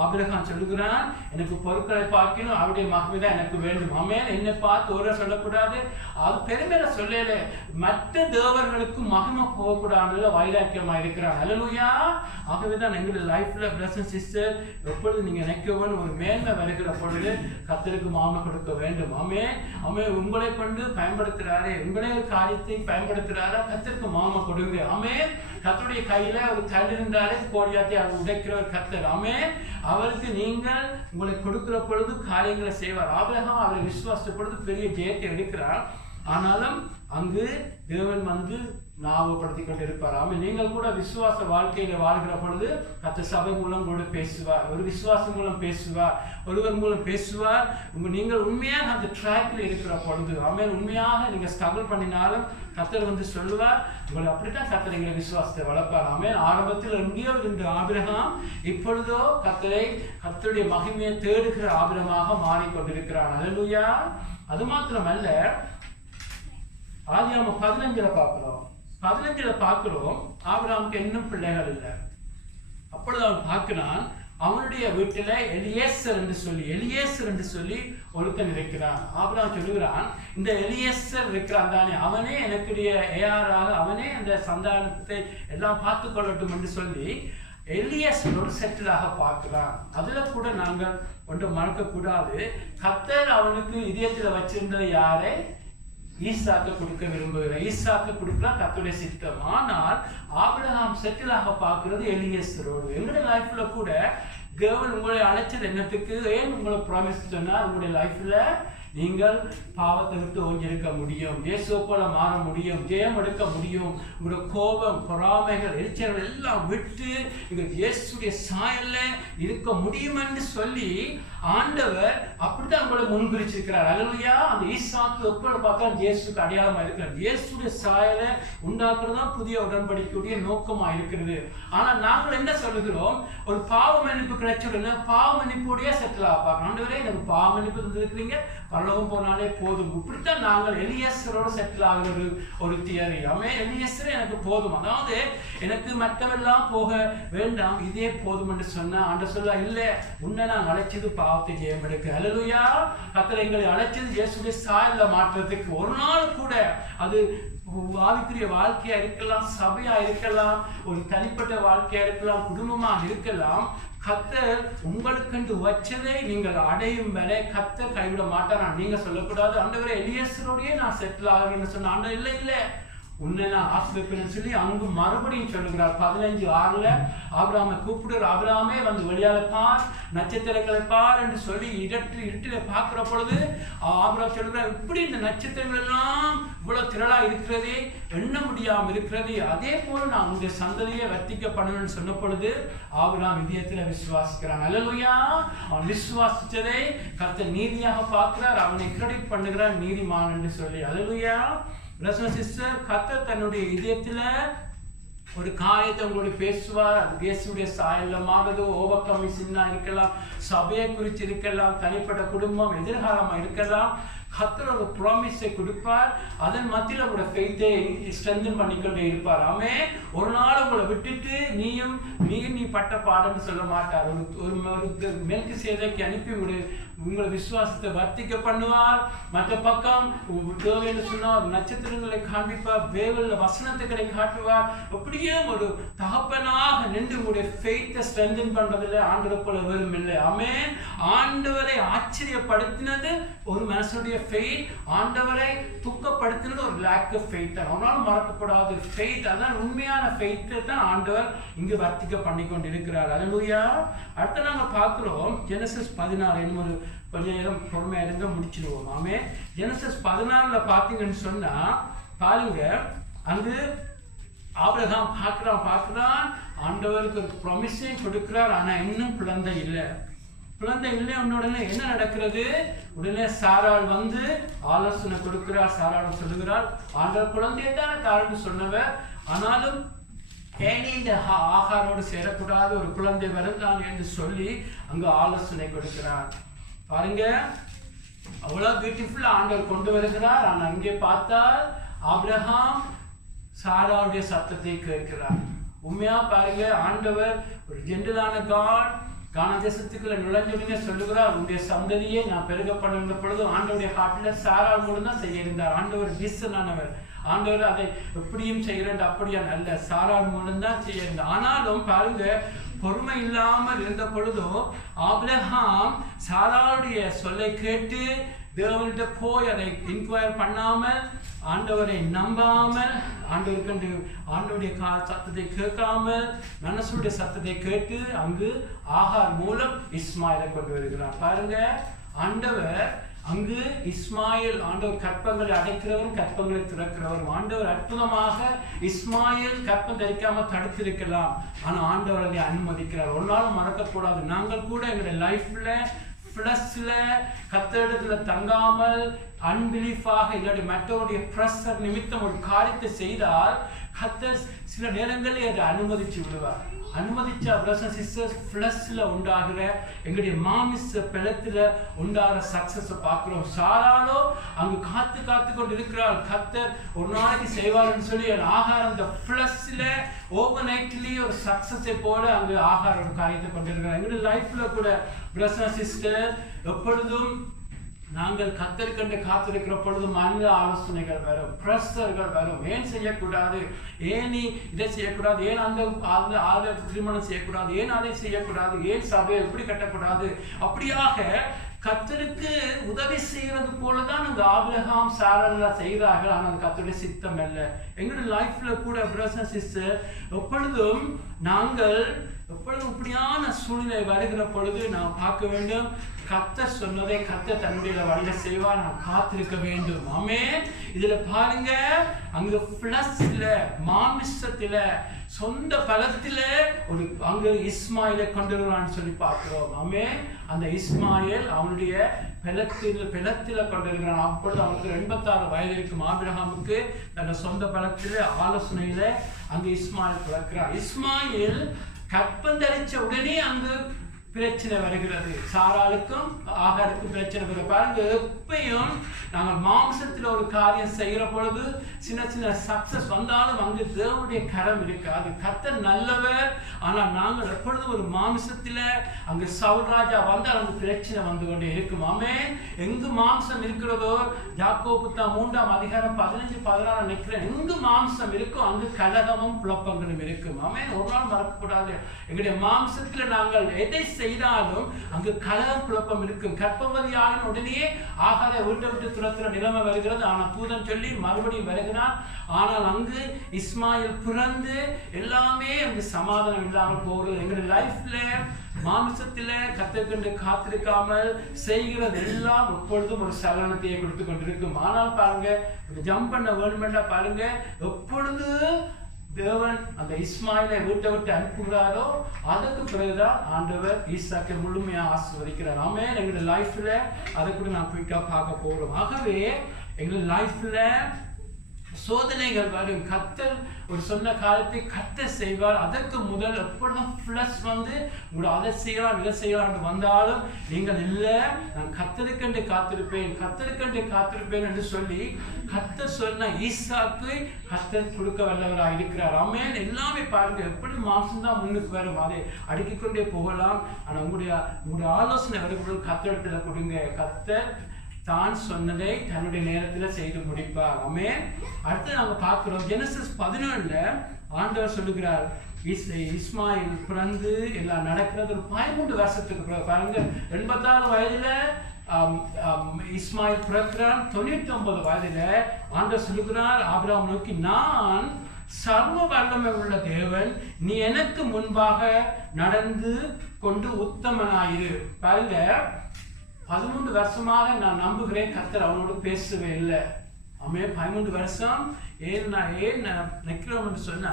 ஆபிரகாம் சொல்லுகிறான், எனக்கு பொருட்களை பார்க்கணும், அவருடைய மகிமை தான் எனக்கு வேண்டும். ஆமென். என்னை பார்த்து ஒரு சொல்லக்கூடாது, அது பெருமையில சொல்லல, மற்ற தேவர்களுக்கு மகிமை போகக்கூடாது வைராக்கியமா இருக்கிறான். அல்லேலூயா. ஆகவேதான் எங்களுடைய லைஃப்ல பிரதர்ஸ் சிஸ்டர் எப்பொழுது நீங்க நினைக்கவன் ஒரு மேன்மை வருகிற பொழுது கர்த்தருக்கு மாமை கொடுக்க வேண்டும். உங்களை கொண்டு பயன்படுத்துறாரே, உங்களே ஒரு காரியத்தை பயன்படுத்துறாரா, கர்த்தருக்கு மாமை கொடுங்க. கர்த்தருடைய கையில ஒரு கல் இருந்தாலே கோழியாத்தை அவர் உடைக்கிற ஒரு கர்த்தர். அவருக்கு நீங்கள் உங்களை கொடுக்கிற பொழுது காரியங்களை செய்வார். ஆபிரகாம் அவரை விசுவாச பொழுது பெரிய ஜெயத்தை எடுக்கிறார். ஆனாலும் அங்கு தேவன் வந்து ஞாபகப்படுத்திக் கொண்டிருப்பார். நீங்கள் கூட விசுவாச வாழ்க்கையில வாழ்கிற பொழுது கர்த்தர் சபை மூலம் கூட பேசுவார், ஒரு விசுவாசம் மூலம் பேசுவார், ஒருவர் மூலம் பேசுவார். நீங்கள் உண்மையாக அந்த ட்ராக்ல இருக்கிற பொழுது உண்மையாக நீங்க ஸ்ட்ரகிள் பண்ணினாலும் கர்த்தர் வந்து சொல்லுவார், உங்களை அப்படித்தான் கர்த்தர் எங்களை விசுவாசத்தை வளர்ப்பார். ஆரம்பத்தில் எங்கேயோ இருந்த ஆபிரகாம் இப்பொழுதோ கர்த்தருடைய மகிமையை தேடுகிற ஆபிரமாக மாறிக்கொண்டிருக்கிறார். அல்லேலூயா. அது மாத்திரமல்ல, ஆதியாகமம் 15 பார்க்கிறோம் ஆபிரகாமுக்கு இன்னும் பிள்ளைகள் இல்லை. அப்பொழுது அவன் பார்க்கிறான், அவனுடைய வீட்டில எலியேசர் என்று சொல்லி ஒருத்தன் இருக்கிறான். ஆபிரகாம் சொல்லுகிறான், இந்த எலியேசர் இருக்கிறான் தானே, அவனே எனக்குடைய ஏஆராக, அவனே அந்த சந்தானத்தை எல்லாம் பார்த்து கொள்ளட்டும் என்று சொல்லி எலியேசரோடு செட்டிலாக பார்க்கிறான். அதுல கூட நாங்கள் ஒன்றை மறக்க கூடாது, கர்த்தர் அவனுக்கு இதயத்துல வச்சிருந்தது யாரை? ஈசாக்கு கொடுக்க விரும்புகிறார். ஈசாக்கு கொடுக்கலாம் கர்த்தருடைய சித்தம். ஆனால் ஆபிரகாம் செட்டிலாக பார்க்கிறது எலியேசரோடு. எங்களுடைய லைஃப்ல கூட தேவன் உங்களை அழைச்சது என்னத்துக்கு? ஏன் உங்களை ப்ராமிஸ் சொன்னா உங்களுடைய லைஃப்ல நீங்கள் பாவத்தை விட்டு ஓஞ்சிருக்க முடியும், இயேசுவை போல மாற முடியும், ஜெயம் எடுக்க முடியும். உங்களுடைய கோபம், பொறாமைகள், எரிச்சல்கள் எல்லாம் விட்டு நீங்கள் இயேசுடைய சாயல்ல இருக்க முடியும் என்று சொல்லி ஆண்டவர் அப்படித்தான் உங்களை முன்குறிச்சிருக்கிறார். அல்லேலூயா. அந்த ஈசாக்கு எப்பொழுது பார்த்தா இயேசுக்கு அடையாளமா இருக்கிறார். இயேசுடைய சாயலை உண்டாக்குறதா புதிய உடன்படிக்கையுடைய நோக்கமா இருக்கிறது. ஆனா நாங்கள் என்ன சொல்லுகிறோம்? ஒரு பாவ மன்னிப்பு கிடைச்சுடனே பாவ மன்னிப்புடைய செட்டில் ஆப்பாங்க. ஆண்டவரே எனக்கு பாவ மன்னிப்பு தந்திருக்கிறீங்க, பரலோகம் போனாலே போதும். இப்படித்தான் நாங்கள் எலியேசரோட செட்டில் ஆகிறது ஒரு தியரி. எலியேசரே எனக்கு போதும், அதாவது எனக்கு மற்றவெல்லாம் போக வேண்டாம், இதே போதும் என்று சொன்னா ஆண்டவர் சொல்ல, இல்ல உன்னை நான் அழைச்சது பாவத்தை ஜெயம் எடுக்க. அல்லேலூயா. கர்த்தர் எங்களை அழைச்சது இயேசுடைய சாயல்ல மாற்றத்துக்கு. ஒரு நாள் கூட அது ஆவிக்குரிய வாழ்க்கையா இருக்கலாம், சபையா இருக்கலாம், ஒரு தனிப்பட்ட வாழ்க்கையா இருக்கலாம், குடும்பமாக இருக்கலாம், கர்த்தர் உங்களுக்கு வச்சதை நீங்கள் அடையும் வரை கர்த்தர் கைவிட மாட்டார். நீங்க சொல்லக்கூடாது, ஆண்டவரே எலியேசரோடயே நான் செட்டில் ஆகிறேன்னு சொன்ன. ஆண்டவர் இல்ல உன்னை நான் ஆசீர்வதிப்பேன்னு சொல்லி அங்கு மறுபடியும் சொல்லுகிறார். 15:6 ஆபிரகாமை கூப்பிடுற, ஆபிரகாமே வந்து வெளியால பார், நட்சத்திரங்களை பார் என்று சொல்லி இருட்டில பார்க்கிற பொழுது ஆபிரகாம் சொல்லுகிறார், இப்படி இந்த நட்சத்திரங்கள் எல்லாம் இவ்வளவு திரளா இருக்கிறதே, எண்ண முடியாம இருக்கிறது, அதே போல நான் உங்களுடைய சந்ததியை வர்த்திக்க பண்ணுவேன்னு சொன்ன பொழுது ஆபிரகாம் இதயத்துல விசுவாசிக்கிறான். அல்லேலூயா. அவன் விசுவாசிச்சதை கர்த்தர் நீதியாக பார்க்கிறார், அவனை கிரெடிட் பண்ணுகிறார் நீதிமான் என்று சொல்லி. அல்லேலூயா. பிரதர் சிஸ்டர், கர்த்தர் தன்னுடைய இதயத்துல ஒரு காரியத்தை உங்களோட பேசுவார். அது இயேசுடைய சாயல்ல மாறுது. ஓவர்கமிங் சின்னா இருக்கலாம், சபையை குறித்து இருக்கலாம், தனிப்பட்ட குடும்பம், எதிர்காலமா இருக்கலாம். கர்த்தர் ஒரு ப்ராமிஸை கொடுப்பார். அதன் மத்தியில் உங்களோட ஃபெய்த்தை ஸ்ட்ரென்தன் பண்ணிக்கொண்டே இருப்பார். ஆமே. ஒரு நாள் உங்களை விட்டுட்டு நீ பட்ட பாடம்னு சொல்ல மாட்டார். ஒரு மெல்கிசேதேக்கை அனுப்பி உங்களை விசுவாசத்தை வர்த்திக்க பண்ணுவார். மற்ற பக்கம் தேவைன்னு சொன்னால் நட்சத்திரங்களை காண்பிப்பார், வேவல்ல வசனத்துக்களை காட்டுவார். அப்படியே ஒரு தகப்பனாக நின்று உங்களுடைய ஃபெய்த்தை ஸ்ட்ரென்தன் பண்றதில்லை ஆண்டவரை போல வெறும் இல்லை. ஆமே. ஆண்டவரை ஆச்சரியப்படுத்தினது ஒரு மனுஷனுடைய ஃபெய்த், ஆண்டவரை துக்கப்படுத்தினது ஒரு லேக் ஆஃப் ஃபெய்த். அவனாலும் மறக்கப்படாது ஃபெய்த். அதான் உண்மையான ஃபெய்த்தை தான் ஆண்டவர் இங்கு வர்த்திக்க பண்ணி கொண்டு இருக்கிறார். அல்லேலூயா. அடுத்து நாங்க பார்க்கிறோம் ஜெனசிஸ் 16. இன்னும் கொஞ்சம் நேரம் பொறுமையா இருங்க, முடிச்சிடுவோம். ஆமே. ஜெனசிஸ் 16 பார்த்தீங்கன்னு சொன்னா பாருங்க, அங்கு ஆபிரகாம் பார்க்கிறான், ஆண்டவருக்கு ஒரு ப்ராமிஸையும் கொடுக்கிறார். ஆனா இன்னும் குழந்தை இல்லை. உடனே என்ன நடக்கிறது? உடனே சாராள் வந்து ஆலோசனை கொடுக்கிறார். சாராள் சொல்லுகிறார், ஆண்டவர் குழந்தையை தானே தாழ்ந்து சொன்னவர், ஆனாலும் ஏனி இந்த ஆகாரோடு சேரக்கூடாது, ஒரு குழந்தை வருந்தான் என்று சொல்லி அங்கு ஆலோசனை கொடுக்கிறார். பாருங்க, அவ்வளவு பியூட்டிஃபுல்லா ஆண்டவர் கொண்டு வருகிறார். ஆனா அங்கே பார்த்தால் ஆபிரகாம் சாராளுடைய சத்தத்தை கேட்கிறார். உண்மையா பாருங்க, ஆண்டவர் ஒரு ஜென்டலான காட். கானா தேசத்துக்குள்ள நுழைஞ்ச சொல்லுகிறார், உன்னுடைய சந்ததியை நான் பெருக பண்ணுகிற பொழுது ஆண்டவருடைய ஹார்ட்ல சாராள் மூலம் தான் செய்ய இருந்தார். ஆண்டவர் டிசனானவர். ஆண்டவர் அதை எப்படியும் செய்யறது அப்படியா அல்ல, சாராள் மூலம் தான் செய்ய இருந்தார். ஆனாலும் பாருங்க, பொறுமை இல்லாமல் இருந்த பொழுதோ ஆபிரகாம் சாராளுடைய சொல்லை கேட்டு தேவன்கிட்ட போய் அதை இன்கொயர் பண்ணாமல், ஆண்டவரை நம்பாமல், ஆண்டவருடைய சத்தத்தை கேட்காமல் மனசுடைய சத்தத்தை கேட்டு அங்கு ஆகார் மூலம் இஸ்மாயிலை கொண்டு வருகிறார். பாருங்க, ஆண்டவர் அங்கு இஸ்மாயில், ஆண்டவர் கற்பங்களை அடைக்கிறவரும் கற்பங்களை திறக்கிறவரும். ஆண்டவர் அற்புதமாக இஸ்மாயில் கற்பம் தரிக்காம தடுத்திருக்கலாம், ஆனா ஆண்டவர் அதை அனுமதிக்கிறார். ஒரு நாளும் மறக்கக்கூடாது. நாங்கள் கூட எங்களுடைய லைஃப்ல பிளஸ்ல கர்த்தரிடத்துல தங்காமல் அன்பிலீஃபாக இல்லாட்டி மற்றவருடைய பிரஷர் நிமித்தம் ஒரு காரியத்தை செய்தால் கர்த்தர் சில நேரங்களில் அதை அனுமதிச்சு விடுவார். அனுமதிச்சா பிரதர்ஸ் சிஸ்டர்ஸ் பிளஸ்ல உண்டாகிற எங்களுடைய மாமிச பலத்துல உண்டாகிற சக்சஸ் பார்க்கிறோம். சாராளோ அங்கு காத்து கொண்டு இருக்கிறாள். கர்த்தர் ஒரு நாளைக்கு செய்வார்னு சொல்லி ஆகாரம் அந்த பிளஸ்ல ஓவர் நைட்லயே ஒரு சக்சஸை போல அங்கு ஆகாரம் ஒரு காரியத்தை கொண்டிருக்கிறார். எங்களுடைய லைஃப்ல கூட பிரதர்ஸ் சிஸ்டர் எப்பொழுதும் நாங்கள் கத்தற்கண்டு காத்திருக்கிற பொழுது மனித ஆலோசனைகள் வரும், பிரஷர்கள் வரும். ஏன் செய்யக்கூடாது, ஏன் நீ இதை செய்யக்கூடாது, ஏன் அந்த திருமணம் செய்யக்கூடாது, ஏன் அதை செய்யக்கூடாது, ஏன் சபையை எப்படி கட்டக்கூடாது. அப்படியாக கர்த்தருக்கு உதவி செய்யறது போலதான் இந்த ஆபிரகாம் சாராள் செய்கிறார்கள். ஆனால் கர்த்தருடைய சித்தம் அல்ல. எங்களுடைய லைஃப்ல கூட பிரதர்ஸ் சிஸ்டர் எப்பொழுதும் நாங்கள் இப்படியான சூழ்நிலை வருகிற பொழுது நான் பார்க்க வேண்டும், கர்த்தர் சொன்னதை கர்த்தர் தன்னுடைய வழியில செய்வார், நான் காத்திருக்க வேண்டும். ஆமென். இதுல பாருங்க, அங்க பிளஸ்ல மாமிசத்துல சொந்த பலத்தில ஒரு அங்க இஸ்மாயிலை கொண்டு வருவான்னு சொல்லி பார்க்கிறோம். ஆமென். அந்த இஸ்மாயில் அவனுடைய பலத்தில கொண்டிருக்கிறான். அப்பொழுது அவனுக்கு 86 வயது இருக்கும். ஆபிரகாமுக்கு தன் சொந்த பலத்தில ஆலோசனையில அங்கு இஸ்மாயில் பிறக்கிறார். இஸ்மாயில் கற்பம் தரிச்ச உடனே அங்கு பிரச்சனை வருகிறது. சாராளுக்கும் ஆகாருக்கும் பிரச்சனை வருகிறது. பாருங்க, எப்பயும் நாங்கள் மாம்சத்தில் ஒரு காரியம் செய்கிற பொழுது சின்ன சக்சஸ் வந்தாலும் அங்கு தேவனுடைய கரம் இருக்காது. கர்த்தர் நல்லவர். ஆனால் நாங்கள் எப்பொழுதும் ஒரு மாம்சத்தில் அங்கு சவுல் ராஜா வந்தால் அங்கு பிரச்சனை வந்து கொண்டே இருக்கும். ஆமென். எங்கு மாம்சம் இருக்கிறதோ, யாக்கோபு 3ஆம் அதிகாரம் 15-16 நிற்கிறேன், எங்கு மாம்சம் இருக்கோ அங்கு கலகமும் குழப்பங்களும் இருக்கும். ஆமென். ஒரு நாள் மறக்கக்கூடாது. எங்களுடைய மாம்சத்தில் நாங்கள் எதை செய்தாலும் அங்கு கலகம் குழப்பம் இருக்கும். கர்ப்பவதியான உடனே ஆகாரை வீட்டை விட்டு துரத்துற நிலைமை வருகிறது. ஆனால் தூதன் சொல்லி மறுபடியும் வருகிறான். ஆனால் அங்கு இஸ்மாயில் பிறந்து எல்லாமே அங்கு சமாதானம் இல்லாமல் போகிறது. எங்களுடைய லைஃப்ல மாமிசத்தில கத்தற்கண்டு காத்திருக்காமல் செய்கிறது எல்லாம் எப்பொழுதும் ஒரு சலனத்தையே கொடுத்து கொண்டிருக்கும். ஆனால் பாருங்க, ஜம்ப் பண்ண வேணுமெண்டா பாருங்க, எப்பொழுது தேவன் அந்த இஸ்மாயிலை வீட்டை விட்டு அனுப்புகிறாரோ அதுக்கு பிறகுதான் ஆண்டவர் ஈசாக்கை முழுமையா ஆசீர்வதிக்கிறார். ஆமென். எங்களுடைய லைஃப்ல அதை கூட நான் குயிக்கா பார்க்க போறோம். ஆகவே எங்களுடைய லைஃப்ல சோதனைகள் வரும். கர்த்தர் ஒரு சொன்ன காலத்தை கர்த்தர் செய்வார். அதற்கு முதல் எப்பொழுதும் பிளஸ் வந்து உங்களோட அதை செய்யலாம் இதை செய்யலாம் வந்தாலும் நீங்கள் இல்லை, நான் கர்த்தருக்கென்று காத்திருப்பேன் கர்த்தருக்கென்று காத்திருப்பேன் என்று சொல்லி கர்த்தர் சொன்ன ஈசாக்கு கர்த்தர் கொடுக்க வல்லவராக இருக்கிறார். ஆமென். எல்லாமே பாருங்க, எப்படி மாசம்தான் முன்னுக்கு வரும், அதை அடுக்கிக் கொண்டே போகலாம். ஆனால் உங்களுடைய ஆலோசனை வரும்போது கர்த்தரிடத்துல கொடுங்க. கர்த்தர் தான் சொன்னதை தன்னுடைய நேரத்தில் செய்து முடிப்பார். ஆமென். அடுத்து நாங்க பார்க்கிறோம், ஜெனசிஸ் 11ல ஆண்டவர் சொல்லுகிறார், இஸ்மாயில் பிறந்து எல்லாம் நடக்கிறது ஒரு 13 வருஷத்துக்கு பாருங்க. 86 வயதுல இஸ்மாயில் பிறக்கிறான். 99 வயதுல ஆண்டவர் சொல்லுகிறார் ஆபிரகாம் நோக்கி, நான் சர்வ வல்லமை உள்ள தேவன், நீ எனக்கு முன்பாக நடந்து கொண்டு உத்தமனாயிரு. பாருங்க, 13 வருஷமாக நான் நம்புகிறேன் கர்த்தர் அவனோடு பேசவே இல்லை. அவன் 13 வருஷம் ஏன் நிற்கிறோம் என்று சொன்னா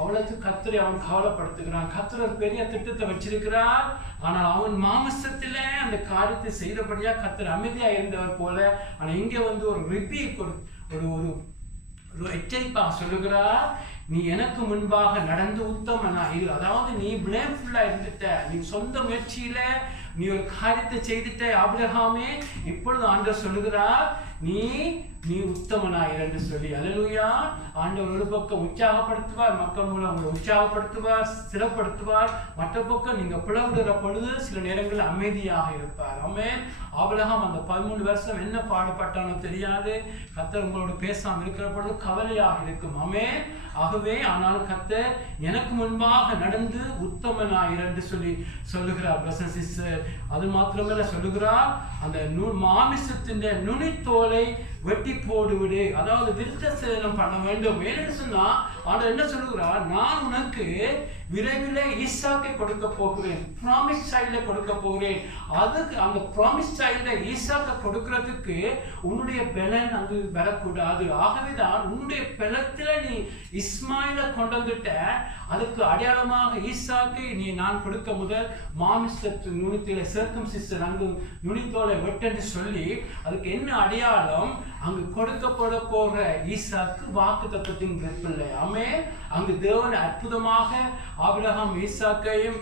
அவளுக்கு கர்த்தரை அவன் கவலைப்படுத்துகிறான். கர்த்தர் ஒரு பெரிய திட்டத்தை வச்சிருக்கிறார். ஆனால் அவன் மாமிசத்தில அந்த காரியத்தை செய்தபடியா கர்த்தர் அமைதியா இருந்தவர் போல. ஆனா இங்க வந்து ஒரு ரிப்பீட் ஒரு எச்சரிப்பாக சொல்லுகிறார், நீ எனக்கு முன்பாக நடந்து உத்தமனா இரு. அதாவது நீ பிளேம்ஃபுல்லா இருந்துட்ட, நீ சொந்த முயற்சியில நீ ஒரு காரியத்தை செய்துட்ட ஆபிரகாமே, இப்பொழுது ஆண்டவர் சொல்லுகிறார் நீ உத்தமனாயிரு என்று சொல்லி. அல்லேலூயா. ஆண்டவர் ஒரு பக்கம் உற்சாகப்படுத்துவார், மக்கள் மூலம் உங்களை உற்சாகப்படுத்துவார், ஸ்திரப்படுத்துவார். மற்ற பக்கம் நீங்க பிளவுடுற பொழுது சில நேரங்களில் அமைதியாக இருப்பார். ஆமென். ஆபிரகாம் அந்த 13 வருஷம் என்ன பாடுபட்டானோ தெரியாது. கர்த்தர் உங்களோட பேசாமல் இருக்கிற பொழுது கவலையாக இருக்கும். ஆமென். ஆகவே ஆனாலும் கர்த்தர் எனக்கு முன்பாக நடந்து உத்தமனாயிரு என்று சொல்லி சொல்லுகிறார். பிரதர் சிஸ்டர், அது மாத்திரமல்ல சொல்லுகிறார், அந்த மாமிசத்தின் நுனித்தோலை வெட்டி போடுவிடு. அதாவது விருத்த சேதனம் பண்ண வேண்டும். ஏன்னு சொன்னா ஆண்டவர் என்ன சொல்லுகிறார், நான் உனக்கு விரைவில் ஈசாக்கை கொடுக்க போகிறேன், ப்ராமிஸ் சைல்ட கொடுக்க போகிறேன். அதுக்கு அந்த ப்ராமிஸ் சைல்ட ஈசாக்கை கொடுக்கிறதுக்கு உன்னுடைய பலன் அங்கு வரக்கூடாது. ஆகவேதான் உன்னுடைய பலத்துல நீ இஸ்மாயில கொண்டு வந்துட்ட. அதுக்கு அடையாளமாக ஈசாக்கை நான் கொடுக்க முதல் மாமிசத்து நுனித்தோலை சர்க்கம்சிஷன் அங்கு நுனித்தோலை வெட்டென்று சொல்லி அதுக்கு என்ன அடையாளம், அங்கு கொடுக்கப்பட போற ஈசாக்கு வாக்கு தத்தத்தின் பிள்ளை. ஆமென். அங்கு தேவன் அற்புதமாக ஆபிரகாம் ஈசாக்கையும்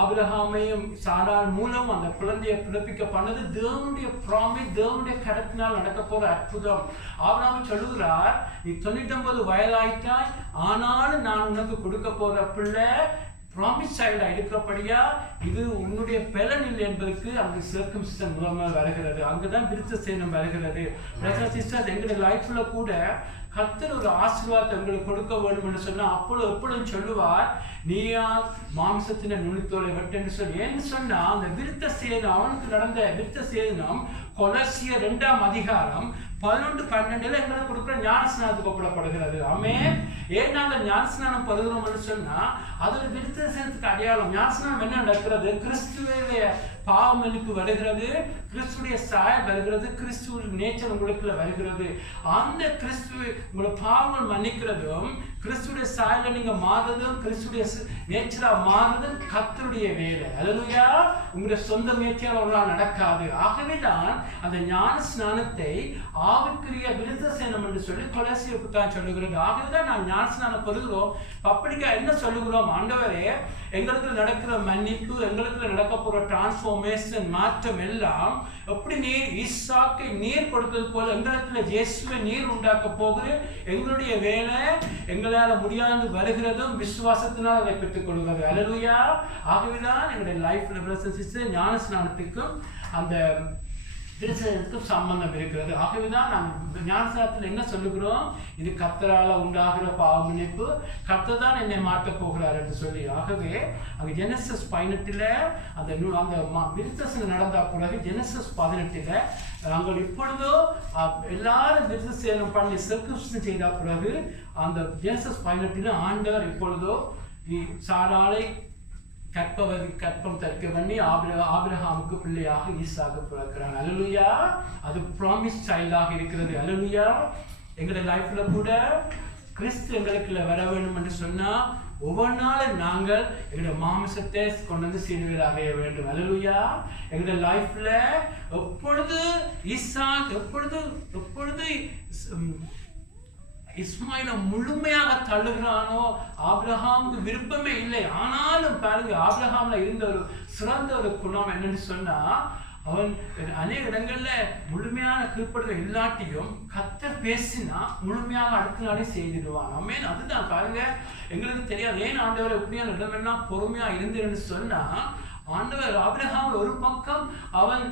ஆபிரகாமையும் சாராள் மூலம் அந்த குழந்தையை பிறப்பிக்க பண்ணது தேவனுடைய ப்ராமிஸ், தேவனுடைய கடத்தினால் நடக்க போற அற்புதம். ஆபிரகாம் சொல்லுகிறார், நீ 99 வயதாயிட்டாய், ஆனாலும் நான் உனக்கு கொடுக்க போற பிள்ளை ப்ராமிஸ் சைல்டா இருக்கிறபடியா இது உன்னுடைய பலன் இல்லை என்பதற்கு அங்கு சர்க்கம்சிஷன் மூலமாக வருகிறது. அங்குதான் விருத்த சேதனம் வருகிறது. பிரதர் சிஸ்டர், எங்களுடைய லைஃப்ல கூட கர்த்தர் ஒரு ஆசீர்வாதத்தை உங்களுக்கு கொடுக்க வேண்டும் என்று சொன்னா அப்பொழுது எப்பொழுதும் சொல்லுவார், நீயா மாம்சத்தின நுனித்தோலை வெட்டென்று சொல்லி. ஏன்னு சொன்னா அந்த விருத்த சேதனம், அவனுக்கு நடந்த விருத்த சேதனம் கொலோசியர் 2ஆம் அதிகாரம் 11-12 எங்களுக்கு கொடுக்குற ஞானஸ்நானத்துக்கு ஒப்பிடப்படுகிறது. ஆமென். ஏன் நாங்கள் ஞானஸ்நானம் பருகிறோம் என்று சொன்னா அதோட விருத்த சேதனத்துக்கு அடையாளம். ஞானஸ்நானம் என்ன நடக்கிறது, கிறிஸ்துவுடைய பாவம் எனக்கு வருகிறது, கிறிஸ்துடைய சாயம் வருகிறது, கிறிஸ்துவ நேச்சர் உங்களுக்குள்ள வருகிறது. அந்த கிறிஸ்துவ உங்களோட பாவங்கள் மன்னிக்கிறதும் கிறிஸ்துடைய சாயல நீங்க மாறுறதும் கிறிஸ்துடைய நேச்சரா மாறுறதும் கர்த்தருடைய வேலை. அல்லேலூயா. உங்களுடைய சொந்த முயற்சியால் ஒரு நாள் நடக்காது. ஆகவேதான் அந்த ஞான ஸ்நானத்தை ஆவிக்குரிய விருத்த சேதனம் என்று சொல்லி கொலோசியர் புத்தகம் சொல்லுகிறது. ஆகவேதான் நான் ஞான ஸ்நானம் பெறுகிறோம். அப்படிக்கா என்ன சொல்லுகிறோம், ஆண்டவரே எங்களுக்கு நடக்கிற மன்னிப்பு, எங்களுக்கு நடக்க போற டிரான்ஸ்ஃபார்மேஷன் மாற்றம் எல்லாம் எப்படி நீர் ஈசாக்கை நீர் கொடுத்தது போல எங்களுக்கு இயேசுவை நீர் உண்டாக்க போகுது. எங்களுடைய வேலை எங்களால முடியாது வருகிறதும் விசுவாசத்தினால் அதை பெற்றுக் கொள்கிறது. அல்லேலூயா. ஆகவேதான் எங்களுடைய லைஃப்ல பிரதர் சிஸ்டர் ஞான ஸ்நானத்துக்கும் அந்த விருத்தசேதனத்துக்கு சம்பந்தம் இருக்கிறது. ஆகவேதான் நாங்கள் ஞானஸ்நானத்தில் என்ன சொல்லுகிறோம், இது கர்த்தரால உண்டாகிற பாவ மன்னிப்பு, கர்த்தர் தான் என்னை மாற்றப் போகிறார் என்று சொல்லி. ஆகவே அங்கே ஜெனசிஸ் 18 அந்த விருத்தசேதனம் நடந்த பிறகு ஜெனசிஸ் 18 நாங்கள் இப்பொழுதோ எல்லாரும் விருத்தசேதனம் பண்ணி சர்க்கம்சிஷன் செய்த பிறகு அந்த ஜெனசிஸ் 18 ஆண்டவர் இப்பொழுதோ சாராளை கற்பம் தரிக்க பண்ணி ஆபிரகாமுக்கு பிள்ளையாக ஈசாக்கு பிறக்கிறான். அல்லேலூயா. அது ப்ராமிஸ் சைல்டாக இருக்கிறது. அல்லேலூயா. எங்களுடைய லைஃப்ல கூட கிறிஸ்து எங்களுக்குள்ள வர வேண்டும் என்று சொன்னா ஒவ்வொரு நாளும் நாங்கள் எங்களுடைய மாமிசத்தை கொண்டு வந்து சிலுவையில் அறைய வேண்டும். அல்லேலூயா. எங்களுடைய லைஃப்ல எப்பொழுது ஈசாக் எப்பொழுது இஸ்மாயிலை முழுமையாக தள்ளுகிறானோ ஆபிரகாமுக்கு விருப்பமே இல்லை. ஆனாலும் பாருங்க, ஆபிரகாம்ல இருந்த ஒரு சிறந்த ஒரு குணம் என்னன்னு சொன்னா, அவன் அநேக இடங்கள்ல முழுமையான கீழ்ப்படுதல் இல்லாட்டியும் கர்த்தர் பேசினா முழுமையாக அடுத்த நாளே செய்திடுவான். ஆமென். அதுதான் பாருங்க, எங்களுக்கு தெரியாது ஏன் ஆண்டவர் எப்படியான இடமெல்லாம் பொறுமையா இருந்தேன்னு சொன்னா, ஆண்டவர் ஆபிரகாம் ஒரு பக்கம் அவன்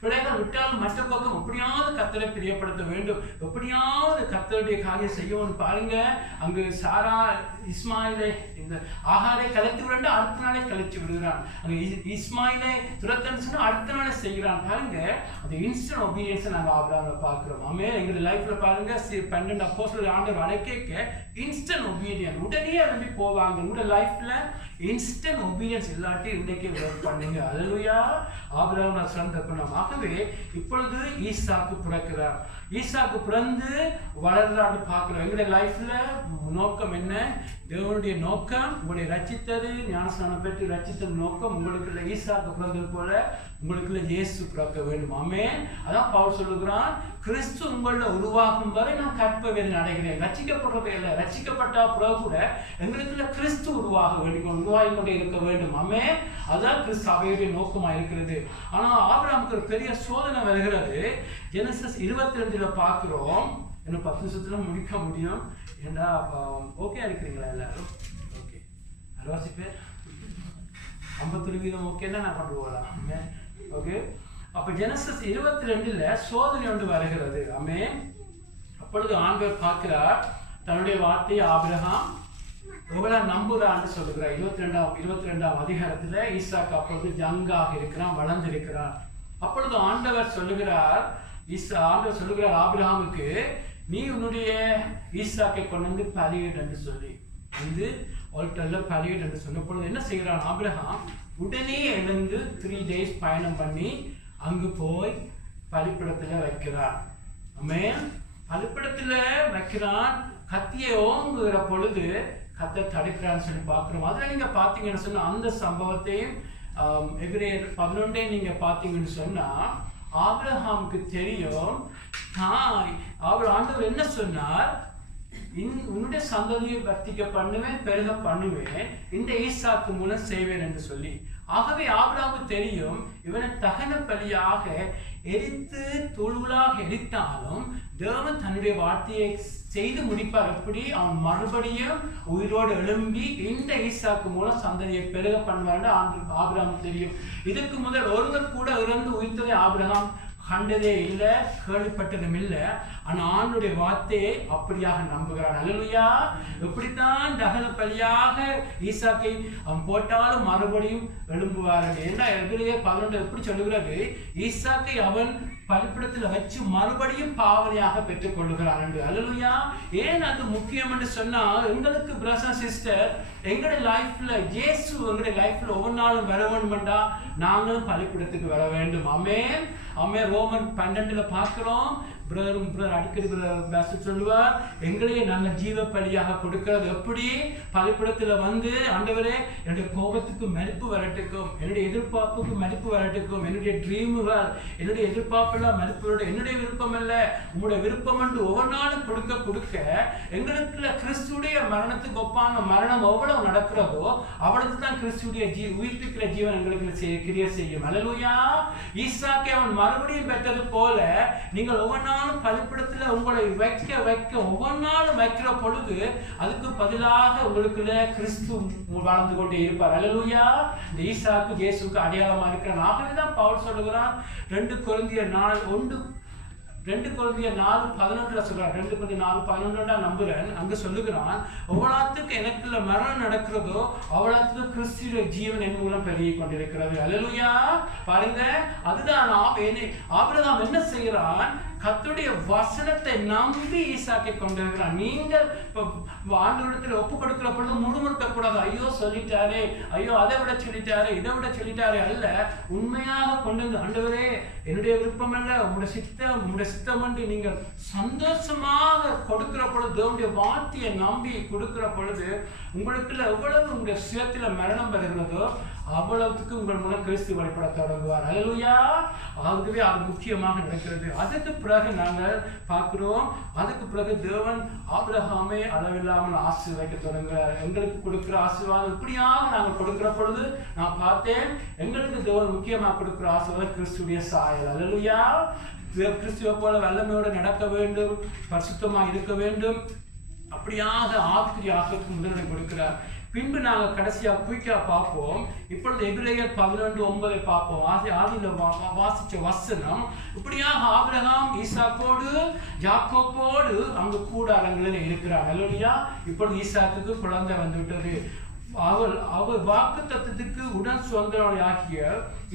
பிள்ளைகள் விட்டாலும் மற்ற பக்கம் எப்படியாவது கர்த்தரை பிரியப்படுத்த வேண்டும், எப்படியாவது கர்த்தருடைய காரியம் செய்யணும். பாருங்க, அங்கு சாரா இஸ்மாயிலை இந்த ஆகாரை கலைத்து விட அடுத்த நாளே கழிச்சு விடுகிறான். அங்க இஸ்மாயிலை துரத்தன்னு சொன்னா அடுத்த நாளே செய்கிறான். பாருங்க, அந்த இன்ஸ்டன்ட் ஒபீடியன்ஸை நாங்கள் ஆபிரகாம்ல பார்க்கிறோம். ஆமே. எங்களுடைய லைஃப்ல பாருங்க 12 அப்போஸ்தலர் ஆண்டவர் அழைக்க இன்ஸ்டன்ட் ஒபீடியன்ஸ் உடனே எழுப்பி போவாங்க. உங்களுடைய லைஃப்ல இன்ஸ்டன்ட் ஒபீடியன்ஸ் இல்லாட்டி இன்றைக்கு ஒர்க் பண்ணுங்க. அல்லேலூயா. ஆபிரகாம் சிறந்த குணம். ஆகவே இப்பொழுது ஈசாக்கு பிறக்கிறார். ஈசாக்கு பிறந்து வளர்றான்னு பார்க்கிறோம். எங்களுடைய லைஃப்ல நோக்கம் என்ன? தேவனுடைய நோக்கம் உங்களுடைய ரட்சித்தது, ஞானஸ்நானம் பெற்று ரட்சித்தது நோக்கம். உங்களுக்குள்ள ஈசாக்கு பிறந்தது போல உங்களுக்குள்ள இயேசு பிறக்க வேண்டும். ஆமென். அதான் பவுல் சொல்லுகிறான், கிறிஸ்து உங்கள உருவாகும் வரை நான் கற்ப வேதனை அடைகிறேன். ரட்சிக்கப்படுறதே இல்லை, ரட்சிக்கப்பட்ட பிறகு கூட எங்களுக்குள்ள கிறிஸ்து உருவாகி கொண்டே இருக்க வேண்டும். ஆமென். அதான் கிறிஸ்து சபையுடைய நோக்கமா இருக்கிறது. ஆனா ஆபிரகாமுக்கு ஒரு பெரிய சோதனை வருகிறது. ஜெனசிஸ் 22 பார்க்கிறோம். இன்னும் 10 நிமிஷத்துல முடிக்க முடியும். ஏன்னா ஓகே இருக்கிறீங்களா எல்லாரும்? ஓகே. அறுவாசி பேர் 51% ஓகேன்னா நான் கொண்டு போகலாம். ஓகே. அப்ப ஜெனசிஸ் 22 சோதனை ஒன்று வருகிறது. ஆமென். அப்பொழுது ஆண்டவர் பார்க்கிறார், தன்னுடைய வார்த்தையை ஆபிரகாம் எவ்வளவு நம்புறான்னு சொல்லுகிறார். 22ஆம் அதிகாரத்துல ஈசாக்கு அப்பொழுது யங்காக இருக்கிறான், வளர்ந்திருக்கிறான். அப்பொழுது ஆண்டவர் சொல்லுகிறார் ஆபிரகாமுக்கு, நீ உன்னுடைய ஈசாக்கை கொண்டு வந்து பலியிடு என்று சொல்லி வந்து ஆல்டர்ல பலியிடு என்று சொன்ன பொழுது என்ன செய்கிறான் ஆபிரகாம்? உடனே எழுந்து 3 days பயணம் பண்ணி அங்கு போய் பலிப்பிடத்துல வைக்கிறான். ஆமென். பலிப்பிடத்துல வைக்கிறான். கத்தியை ஓங்குகிற பொழுது கர்த்தர் தடுக்கிறான்னு சொல்லி பார்க்கிறோம். அதுல நீங்க பாத்தீங்கன்னு சொன்னா அந்த சம்பவத்தையும் எபிரேயர் 11 நீங்க பாத்தீங்கன்னு சொன்னா ஆபிரகாமுக்கு தெரியும், அவர் ஆண்டவர் என்ன சொன்னார், உன்னுடைய சந்ததியை வர்த்திக்க பண்ணுவேன், பெருக பண்ணுவேன், இந்த ஈசாக்கு மூலம் செய்வேன் என்று சொல்லி. ஆகவே ஆபிரகாமுக்கு தெரியும், இவனை தகன பலியாக எரித்து தூள்களாக எரித்தாலும் தேவன் தன்னுடைய வார்த்தையை செய்து முடிப்பார். எப்படி அவன் மறுபடியும் உயிரோடு எழும்பி இந்த ஈசாக்கு மூலம் சந்ததியை பெருக பண்ணுவார் ஆபிரகாமுக்கு தெரியும். இதுக்கு முதல் ஒருவர் கூட இறந்து உயிர்த்ததை ஆபிரகாம் கண்டதே இல்லை, கேள்விப்பட்டதும் இல்லை. ஆனா ஆண்டுடைய வார்த்தையை அப்படியாக நம்புகிறான். அல்லேலூயா. எப்படித்தான் தகன பலியாக ஈசாக்கை அவன் போட்டாலும் மறுபடியும் எழும்புவார்கள். ஏன்னா எபிரேயர் 11 எப்படி சொல்லுகிறது, ஈசாக்கை அவன் பலிப்பிடத்தில் வச்சு மறுபடியும் பாவனையாக பெற்றுக் கொள்ளுகிறான் என்று. அல்லேலூயா. ஏன் அது முக்கியம் என்று சொன்னா, எங்களுக்கு பிரதர் சிஸ்டர் எங்களுடைய லைஃப்ல இயேசு எங்களுடைய லைஃப்ல ஒவ்வொரு நாளும் வர வேண்டுமென்றா நாங்களும் பலிப்பிடத்துக்கு வர வேண்டும். ஆமென். ஆமென். ரோமர் 12 பார்க்கிறோம். பிரதர் அடிக்கடி பேச சொல்லுவார், எங்களையே நாங்கள் ஜீவ பலியாக கொடுக்கிறது எப்படி? பலிப்பிடத்துல வந்து ஆண்டவரே என்னுடைய கோபத்துக்கு மதிப்பு வரட்டுக்கும், என்னுடைய எதிர்பார்ப்புக்கு மதிப்பு வரட்டுக்கும், என்னுடைய ட்ரீமுகள் என்னுடைய எதிர்பார்ப்பெல்லாம் மதிப்பு, என்னுடைய விருப்பம் அல்ல உங்களுடைய விருப்பம் என்று ஒவ்வொரு நாளும் கொடுக்க கொடுக்க எங்களுக்குள்ள கிறிஸ்துடைய மரணத்துக்கு ஒப்பான மரணம் எவ்வளவு நடக்கிறதோ அவ்வளவு தான் கிறிஸ்துடைய உயிர்ப்பிக்கிற ஜீவன் எங்களுக்கு கிரியை செய்யும். அல்லேலூயா. ஈசாக்கை அவன் மறுபடியும் பெற்றது போல நீங்கள் ஒவ்வொரு நாளும் பலிபீடத்துல உங்களை வைக்க ஒவ்வொரு நாளும் வைக்கிற பொழுது அதுக்கு பதிலாக உங்களுக்குள்ள கிறிஸ்து வாழ்ந்து கொண்டே இருப்பார். அல்லேலூயா. இந்த ஈசாக்கு இயேசுக்கு அடையாளமா இருக்கிறார். ஆகவேதான் பவுல் சொல்லுகிறான் 2 கொரிந்தியர் 4:11 சொல்றான். 2 கொரிந்தியர் 4:11 நம்புறேன். அங்க சொல்லுகிறான், எவ்வளவுக்கு எனக்குள்ள மரணம் நடக்கிறதோ அவ்வளவுக்கு கிறிஸ்துவின் ஜீவன் என் மூலம் பெருகி கொண்டிருக்கிறது. அல்லேலூயா. பாருங்க, அதுதான் ஆபிரகாம் என்ன செய்கிறான்? கர்த்தருடைய வசனத்தை நம்பி ஈசாக்கை கொண்டிருக்கிறான். நீங்கள் ஆண்டவரிடத்தில் ஒப்பு கொடுக்கிற பொழுது முழுமுறுக்க கூடாது. ஐயோ சொல்லிட்டாரே, ஐயோ அதை விட சொல்லிட்டாரே, இதை விட சொல்லிட்டாரே அல்ல. உண்மையாக கொண்டு வந்து, ஆண்டவரே என்னுடைய விருப்பம் அல்ல, உங்களுடைய சித்தம் என்று நீங்கள் சந்தோஷமாக கொடுக்கிற பொழுது, தேவனுடைய வார்த்தையை நம்பி கொடுக்கிற பொழுது உங்களுக்குள்ள எவ்வளவு உங்களுடைய சுயத்துல மரணம் பெறுகிறதோ அவ்வளவுக்கு உங்கள் மூலம் கிறிஸ்து வெளிப்பட தொடங்குவார். அல்லேலூயா. ஆகவே அது முக்கியமாக நடக்கிறது. அதுக்கு பிறகு நாங்கள் பார்க்கிறோம், அதுக்கு பிறகு தேவன் ஆபிரகாமை அளவில்லாமல் ஆசீர்வதிக்க தொடங்குகிறார். எங்களுக்கு கொடுக்கிற ஆசீர்வாதம் இப்படியாக நாங்கள் கொடுக்கிற பொழுது நான் பார்த்தேன், எங்களுக்கு தேவன் முக்கியமாக கொடுக்கிற ஆசீர்வாதம் கிறிஸ்துடைய சாயல். அல்லேலூயா. கிறிஸ்துவை போல வல்லமையோடு நடக்க வேண்டும், பரிசுத்தமாக இருக்க வேண்டும். அப்படியாக ஆவிக்குரிய ஆசீர்வாதத்துக்கு முதலிடம் கொடுக்கிறார். பின்பு நாங்கள் கடைசியாக குயிக்கா பார்ப்போம். இப்பொழுது எபிரேயர் 11:9 பார்ப்போம். ஆதியில வாசிச்ச வசனம், இப்படியாக ஆபிரகாம் ஈசாக்கோடு யாக்கோபோடு அங்கு கூடாரங்களில் இருக்கிறார். அல்லேலூயா. இப்பொழுது ஈசாக்குக்கு குழந்தை வந்துவிட்டது. அவர் வாக்குத்தத்தத்துக்கு உடன் சுதந்திரவாளியாகிய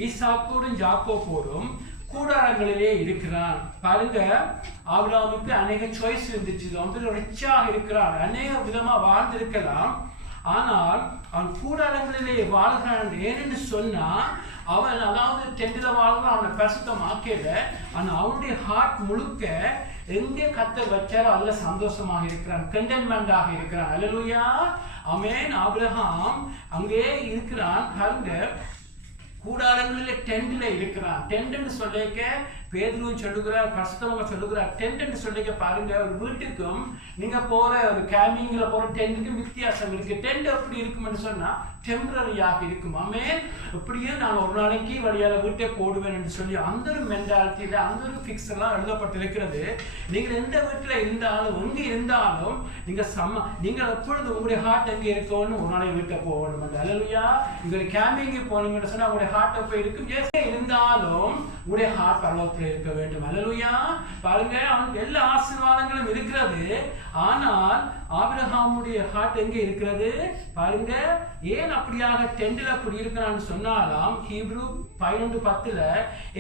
ஈசாக்கோடும் யாக்கோபோடும் கூடாரங்களிலே இருக்கிறான். பாருங்க, ஆபிரகாமுக்கு அநேக சாய்ஸ் இருந்துச்சு. வந்து ரிச்சாக இருக்கிறான், அநேக விதமா வாழ்ந்திருக்கலாம். ஆனால் அவன் கூடாரங்களிலே வாழ்கிறான். ஏன்னு சொன்னா, அவன் அதாவது டென்ட்ல வாழ்கிறான், அவனை பரிசுத்தமாக்கல. ஆனா அவனுடைய ஹார்ட் முழுக்க எங்கே கர்த்தர் வச்சாரோ அதுல சந்தோஷமாக இருக்கிறான், கண்டென்ட்மெண்டாக இருக்கிறான். அல்லேலூயா. ஆமென். ஆபிரகாம் அங்கே இருக்கிறான். பாருங்க, கூடாரங்களிலே டென்ட்ல இருக்கிறான். டென்ட்னு சொல்லிக்க பேதுருவும் சொல்லுகிறார், பரிசுத்தமாக சொல்லுகிறார். டென்ட்னு சொல்லிக்க பாருங்க, ஒரு வீட்டுக்கும் நீங்க போற ஒரு கேம்பிங்ல போற டென்ட்டுக்கும் வித்தியாசம் இருக்கு. டென்ட் எப்படி இருக்கும்னு சொன்னா டெம்பரரியாக இருக்கும். ஆமென். அப்படியே நான் ஒரு நாளைக்கு வழியால வீட்டை போடுவேன் என்று சொல்லி அந்த ஒரு மென்டாலிட்டியில அந்த ஒரு ஃபிக்ஸ் எல்லாம் எழுதப்பட்டிருக்கிறது. நீங்கள் எந்த வீட்டுல இருந்தாலும் எங்க இருந்தாலும் நீங்கள் எப்பொழுது உங்களுடைய ஹார்ட் எங்க இருக்கணும்னு ஒரு நாளைக்கு வீட்டை போகணும். அல்லேலூயா. நீங்க கேம்பிங்கு போனீங்கன்னு சொன்னா உங்களுடைய ஹார்ட் எப்ப இருக்கும்? இருந்தாலும் உங்களுடைய ஹார்ட் பரலோகத்தில் இருக்க வேண்டும். அல்லேலூயா. பாருங்க, அவனுக்கு எல்லா ஆசீர்வாதங்களும் இருக்கிறது. ஆனால் ஆபிரகாமுடைய ஹார்ட் எங்க இருக்கிறது? பாருங்க, ஏன் அப்படியாக டென்ட்ல அப்படி இருக்கிறான்னு சொன்னாலாம் ஹீப்ரு 11:10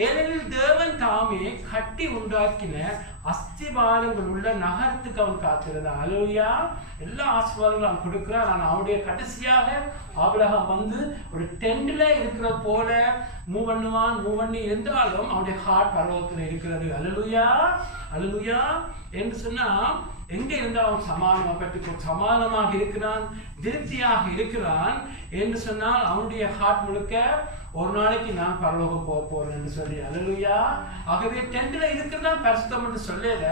ஏனெனில் தேவன் தாமே கட்டி உண்டாக்கின அஸ்திபாரங்கள் உள்ள நகரத்துக்கு அவன் காத்திருந்தான். அல்லேலூயா. எல்லா ஆசீர்வாதங்களும் அவன் கொடுக்கிறான். ஆனால் அவனுடைய கடைசியாக ஆபிரகாம் வந்து ஒரு டென்ட்ல இருக்கிற போல மூவ் பண்ணி இருந்தாலும் அவனுடைய ஹார்ட் பரலோகத்தில் இருக்கிறது. அல்லேலூயா. அல்லேலூயா. என்று சொன்னா எங்க இருந்தாலும் சமாதானமாக இருக்கிறான், திருப்தியாக இருக்கிறான் என்று சொன்னால் அவனுடைய ஹார்ட் முழுக்க ஒரு நாளைக்கு நான் பரலோகம் போக போறேன் என்று சொல்லி. அல்லேலூயா. ஆகவே டென்ட்ல இருக்கிறதா பரிசுத்தம் என்று சொல்லல.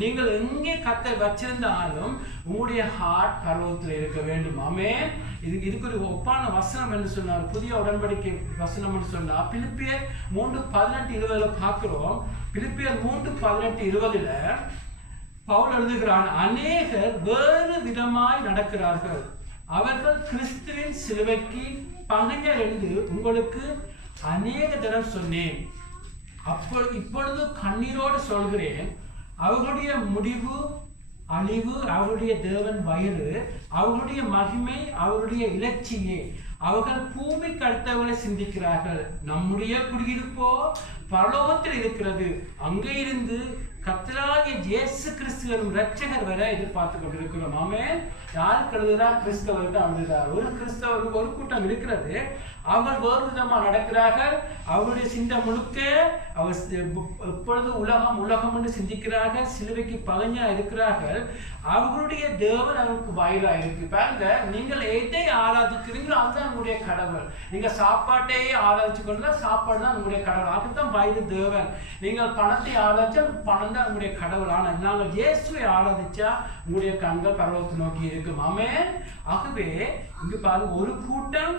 நீங்கள் எங்கே கர்த்தர் வச்சிருந்தாலும் உங்களுடைய ஹார்ட் பரலோகத்தில் இருக்க வேண்டும். ஆமென். இதுக்கு ஒரு ஒப்பான வசனம் என்று சொன்னார், புதிய உடன்படிக்கை வசனம் என்று சொன்னார். பிலிப்பியர் 3:18-20 பார்க்கிறோம். பிலிப்பியர் 3:18-20 பவுல் எழுதுகிறான், அநேகர் வேறு விதமாய் நடக்கிறார்கள், அவர்கள் கிறிஸ்துவின் சிலுவைக்கு பகைஞர் என்று உங்களுக்கு அநேக தடவை சொன்னேன். இப்பொழுது கண்ணீரோடு சொல்கிறேன், அவர்களுடைய முடிவு அழிவு, அவருடைய தேவன் வயிறு, அவர்களுடைய மகிமை, அவருடைய இலட்சியே. அவர்கள் பூமி கருத்தவர்களை சிந்திக்கிறார்கள். நம்முடைய குடியிருப்போ பரலோகத்தில் இருக்கிறது. அங்கே இருந்து கர்த்தராகிய இயேசு கிறிஸ்து எனும் இரட்சகர் வர எதிர்பார்த்து கொண்டிருக்கிறோம். ஆமென். யாருக்கு எழுதுகிறார்? கிறிஸ்தவருக்கு எழுதுகிறார். ஒரு கிறிஸ்தவருக்கு ஒரு கூட்டம் இருக்கிறது. அவர்கள் வேறு விதமாக நடக்கிறார்கள். அவருடைய சிந்தை முழுக்க அவர் எப்பொழுது உலகம் என்று சிந்திக்கிறார்கள். சிலுவைக்கு பகைஞா இருக்கிறார்கள். அவர்களுடைய தேவன் அவருக்கு வயிறா இருக்கு. பாருங்க, நீங்கள் எதை ஆராதிக்கிறீங்களோ அதுதான் உங்களுடைய கடவுள். நீங்க சாப்பாட்டையே ஆராதிச்சு கொண்டா சாப்பாடு தான் உங்களுடைய கடவுள். அதுதான் வயிறு தேவன். நீங்கள் பணத்தை ஆராதிச்சா பணம் தான் உங்களுடைய கடவுள். ஆனால் நாங்கள் இயேசுவை ஆராதிச்சா உங்களுடைய கண்கள் பரலோகத்தை நோக்கி இருக்கும். ஆமென். ஆகவே இங்கு பாருங்க, ஒரு கூட்டம்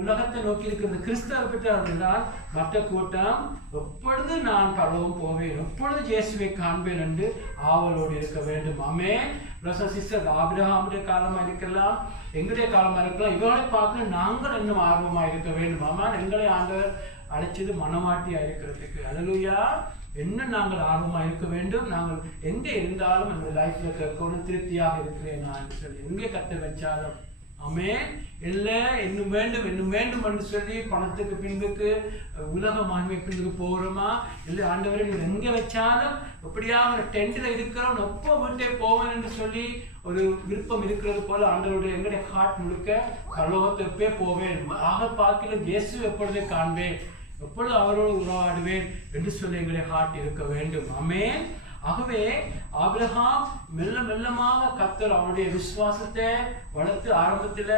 உலகத்தை நோக்கி இருக்கிறது. கிறிஸ்தவ பெற்றார் என்றால் மற்ற கூட்டம் எப்பொழுது நான் பரலோகம் போவேன், எப்பொழுது இயேசுவை காண்பேன் என்று ஆவலோடு இருக்க வேண்டும். ஆமென். பிரதர் சிஸ்டர், ஆபிரகாமுடைய காலமா இருக்கலாம், எங்களுடைய காலமா இருக்கலாம், இவர்களை பார்க்க நாங்கள் இன்னும் ஆர்வமா இருக்க வேண்டும். ஆமாம், எங்களை ஆண்டவர் அழைச்சது மனமாட்டியா இருக்கிறதுக்கு. அல்லேலூயா. இன்னும் நாங்கள் ஆர்வமா இருக்க வேண்டும். நாங்கள் எங்கே இருந்தாலும் எங்கள் லைஃப்ல கேட்கணும், திருப்தியாக இருக்கிறேன் நான் சொல்லி எங்கே கத்த வச்சாலும். ஆமென். இல்லை இன்னும் வேண்டும் இன்னும் வேண்டும் என்று சொல்லி பணத்துக்கு பின்புக்கு உலக மகிமை பின்புக்கு போகிறோமா? இல்லை ஆண்டவரை நீங்கள் எங்கே வச்சாலும் எப்படியா ஒரு டென்ட்டில் இருக்கிறோம், எப்போ வீட்டே போவேன் என்று சொல்லி ஒரு விருப்பம் இருக்கிறது போல ஆண்டவருடைய எங்களுடைய ஹார்ட் முழுக்க பரலோகத்தை எப்பே போவேன், ஆக பார்க்கல இயேசு எப்பொழுதே காண்பேன், எப்பொழுது அவரோடு உறவாடுவேன் என்று சொல்லி எங்களுடைய ஹார்ட் இருக்க வேண்டும். ஆமென். ஆகவே ஆபிரகாம் மெல்ல மெல்லமாக கர்த்தர் அவனுடைய விசுவாசத்தை வளர்த்து ஆரம்பத்தில்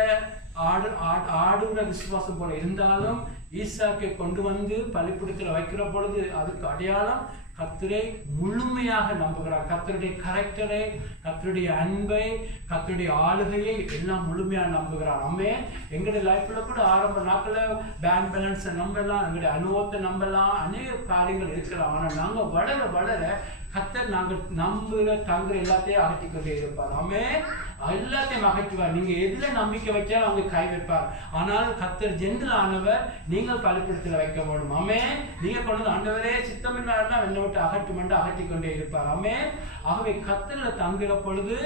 ஆடுகிற விசுவாசம் போல இருந்தாலும் ஈசாக்கை கொண்டு வந்து பலிபீடத்தில் வைக்கிற பொழுது அதுக்கு அடையாளம் கர்த்தரை முழுமையாக நம்புகிறார். கர்த்தருடைய கரெக்டரை, கர்த்தருடைய அன்பை, கர்த்தருடைய ஆளுகையை எல்லாம் முழுமையாக நம்புகிறார். நம்ம எங்களுடைய லைஃப்ல கூட ஆரம்ப நாட்களில் பேங்க் பேலன்ஸை நம்பலாம், எங்களுடைய அனுபவத்தை நம்பலாம், அநேக காரியங்கள் இருக்கலாம். ஆனால் நாங்கள் வளர வளர கர்த்தர் நாங்கள் நம்புகிற தங்குற எல்லாத்தையும் அகற்றி கொண்டே இருப்பார். ஆமென். எல்லாத்தையும் அகற்றுவார். நீங்க எதுல நம்பிக்கை வச்சாலும் அவங்க கை வைப்பார். ஆனால் கர்த்தர் ஜென்ரல் ஆனவர், நீங்கள் பலிபீடத்தில் வைக்க வேண்டும். ஆமென். நீங்க கொண்டு ஆண்டவரே சித்தமில்லாதான் என்னை விட்டு அகற்றும் என்று அகற்றி கொண்டே இருப்பார். ஆமென். ஆகவே கர்த்தர்ல தங்குகிற பொழுது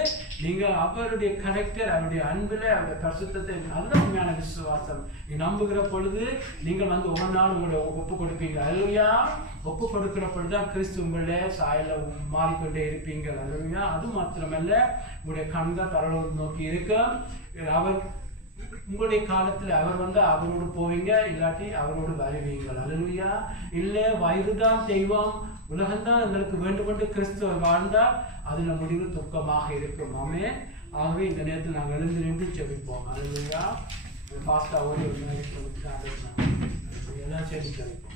நீங்கள் அவருடைய கரெக்டர், அவருடைய அன்புல, அவருடைய பரிசுத்தத்தை, நல்ல உண்மையான விசுவாசம் நீ நம்புகிற பொழுது நீங்கள் வந்து ஒவ்வொரு நாளும் உங்களுடைய ஒப்பு கொடுப்பீங்க. அல்லேலூயா. ஒப்பு கொடுக்கிற பொழுதுதான் கிறிஸ்து உங்களுடைய சாயல மாறிக்கொண்டே இருப்பீங்க. அல்லேலூயா. அது மாத்திரமல்ல, உங்களுடைய கண்கள் பரலோகம் நோக்கி இருக்க, அவர் உங்களுடைய காலத்துல அவர் வந்து அவரோடு போவீங்க, இல்லாட்டி அவரோடு வருவீங்க. அல்லேலூயா. இல்லை வயதுதான் தெய்வம், உலகம்தான் எங்களுக்கு வேண்டும் என்று கிறிஸ்துவர் வாழ்ந்தால் அதுல முடிவு துக்கமாக இருக்கும். ஆமென். ஆகவே இந்த நேரத்தில் நாங்கள் எழுந்து நின்று ஜெபிப்போம். அல்லேலூயா. ஃபாஸ்டா ஓடி எல்லாம் சரி ஜெபிப்போம்.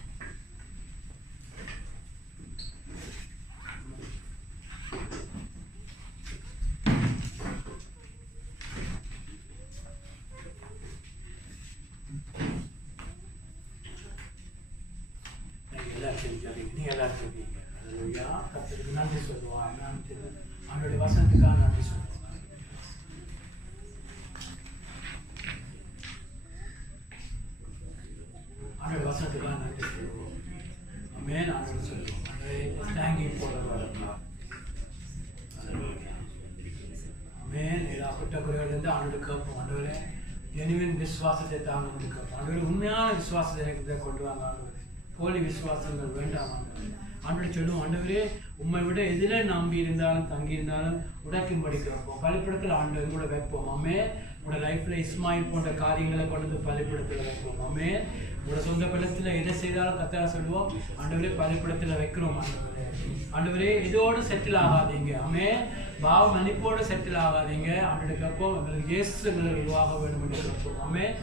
நீங்க எல்லாரும் சொல்றீங்க. அல்லேலூயா. கர்த்தருக்கு நன்றி சொல்லுவோம். அவனுடைய வசனத்துக்காக நன்றி சொல்லுவோம். அவனுடைய வசனத்துக்காக நன்றி சொல்லுவோம். ஆமென். ஆண்டவரே சொல்லுவோம். Thank you for the word. Amen. எல்லா குற்றக்குறைகளிலிருந்து ஆண்டவரை கேட்போம். ஆண்டவரே ஜெனுவின் விசுவாசத்தை தாங்க முடியும். ஆண்டவரே உண்மையான விசுவாசத்தை எனக்கு கொண்டு வாங்க. ஆண்டவரே போலி விசுவாசங்கள் வேண்டாம். ஆண்டவரே சொல்லுவோம். ஆண்டவரே உண்மை விட எதில நம்பி இருந்தாலும் தங்கி இருந்தாலும் உடைக்கும்படி வைப்போம். பலிபீடத்தில் ஆண்டவர் கூட வைப்போம். ஆமென். உங்களோட லைஃப்ல இஸ்மாயில் போன்ற காரியங்களை கொண்டு வந்து பலிபீடத்தில் வைப்போம். ஆமென். உங்களோட சொந்த பலத்தில் எதை செய்தாலும் கத்தரா சொல்லுவோம். ஆண்டவரே பலிபீடத்தில் வைக்கிறோம். ஆண்டவரே ஆண்டவரே இதோடு செட்டில் ஆகாதீங்க. ஆமென். பாவ மன்னிப்போடு செட்டில் ஆகாதீங்க. ஆண்டவரே கேட்போம். எங்களுக்கு இயேசு எங்களுக்கு உருவாக வேண்டும் என்று கேட்போம். ஆமென்.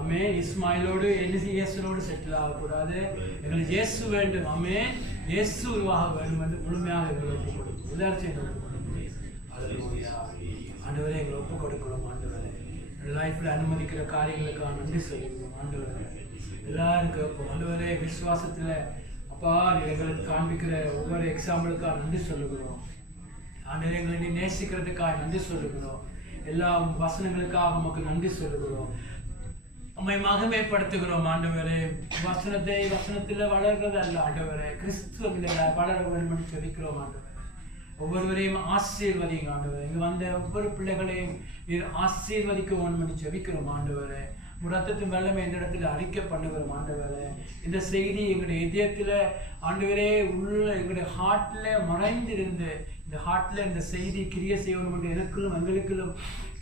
ஆமென். இஸ்மாயிலோடு இயேசுவோடு செட்டில் ஆகக்கூடாது, எங்களுக்கு இயேசு வேண்டும். ஆமென். இயேசு உருவாக வேண்டும் என்று முழுமையாக எங்களை ஒப்புக் கொடுக்கும். உதாரணத்தை ஒப்புக் கொடுக்கும். அல்லேலூயா. ஆண்டவரே எங்களை ஒப்புக் கொடுக்கிறோம். ஆண்டவரே லைஃப்ல அனுமதிக்கிற காரியங்களுக்காக நன்றி சொல்லிக்கிறோம். ஆண்டவரே எல்லாரும் கேட்போம். ஆண்டவரே விசுவாசத்துல அப்பா எங்களுக்கு காண்பிக்கிற ஒவ்வொரு எக்ஸாம்பிளுக்காக நன்றி சொல்லுகிறோம். ஆண்டவரே எங்களை நீ நேசிக்கிறதுக்காக நன்றி சொல்லுகிறோம். எல்லா வசனங்களுக்காக நமக்கு நன்றி சொல்லுகிறோம். உம்மை மகிமைப்படுத்துகிறோம். ஆண்டவரே வசனத்தில் வளர்றது அல்ல ஆண்டவரே, கிறிஸ்துவில வளர வேண்டும் என்று ஜெபிக்கிறோம். ஆண்டவரே ஒவ்வொருவரையும் ஆசீர்வதிங்க. ஆண்டவரே இங்க வந்த ஒவ்வொரு பிள்ளைகளையும் ஆசீர்வதிக்க வேண்டும் என்று ஜெபிக்கிறோம். ஆண்டவரே ரத்தத்தின் வெள்ளமை இந்த இடத்துல அறிக்கை பண்ணுகிறோம். ஆண்டவரே இந்த செய்தி எங்களுடைய இதயத்துல ஆண்டவரே உள்ள எங்களுடைய ஹார்ட்ல மறைந்திருந்து இந்த ஹார்ட்ல இந்த செய்தி கிரிய செய்யணும் என்று எனக்குள்ளும் எங்களுக்குள்ளும்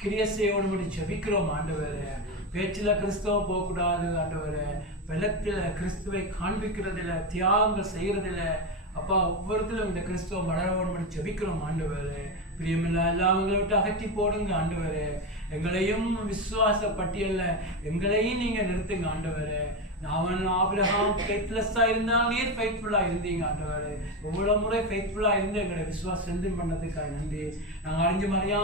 கிரிய செய்யணும் என்று ஜெபிக்கிறோம். ஆண்டவரே பேச்சில கிறிஸ்தவம் போகக்கூடாது. ஆண்டவரே வெள்ளத்துல கிறிஸ்துவை காண்பிக்கிறதில்ல, தியாகங்கள் செய்யறதில்ல. அப்பா ஒவ்வொருத்தரும் இந்த கிறிஸ்துவம் வளர வேண்டும் என்று ஜெபிக்கிறோம். ஆண்டவரே பிரியமில்லா எல்லாம் எங்களை விட்டு அகற்றி போடுங்க. ஆண்டவரே எங்களையும் விசுவாச பட்டியல்ல எங்களையும் நீங்க நிறுத்துங்க. ஆண்டவரே அவன் ஆபிரகாம் ஃபெய்த்லெஸ்ஸா இருந்தால் நீர் ஃபெய்த்ஃபுல்லா இருந்தீங்க. ஆண்டவரே ஒவ்வொரு முறை ஃபெய்த்ஃபுல்லா இருந்து எங்களுடைய விசுவாசம் சென்றின் பண்ணதுக்காக நன்றி. நாங்கள் அறிஞ்சு மறியா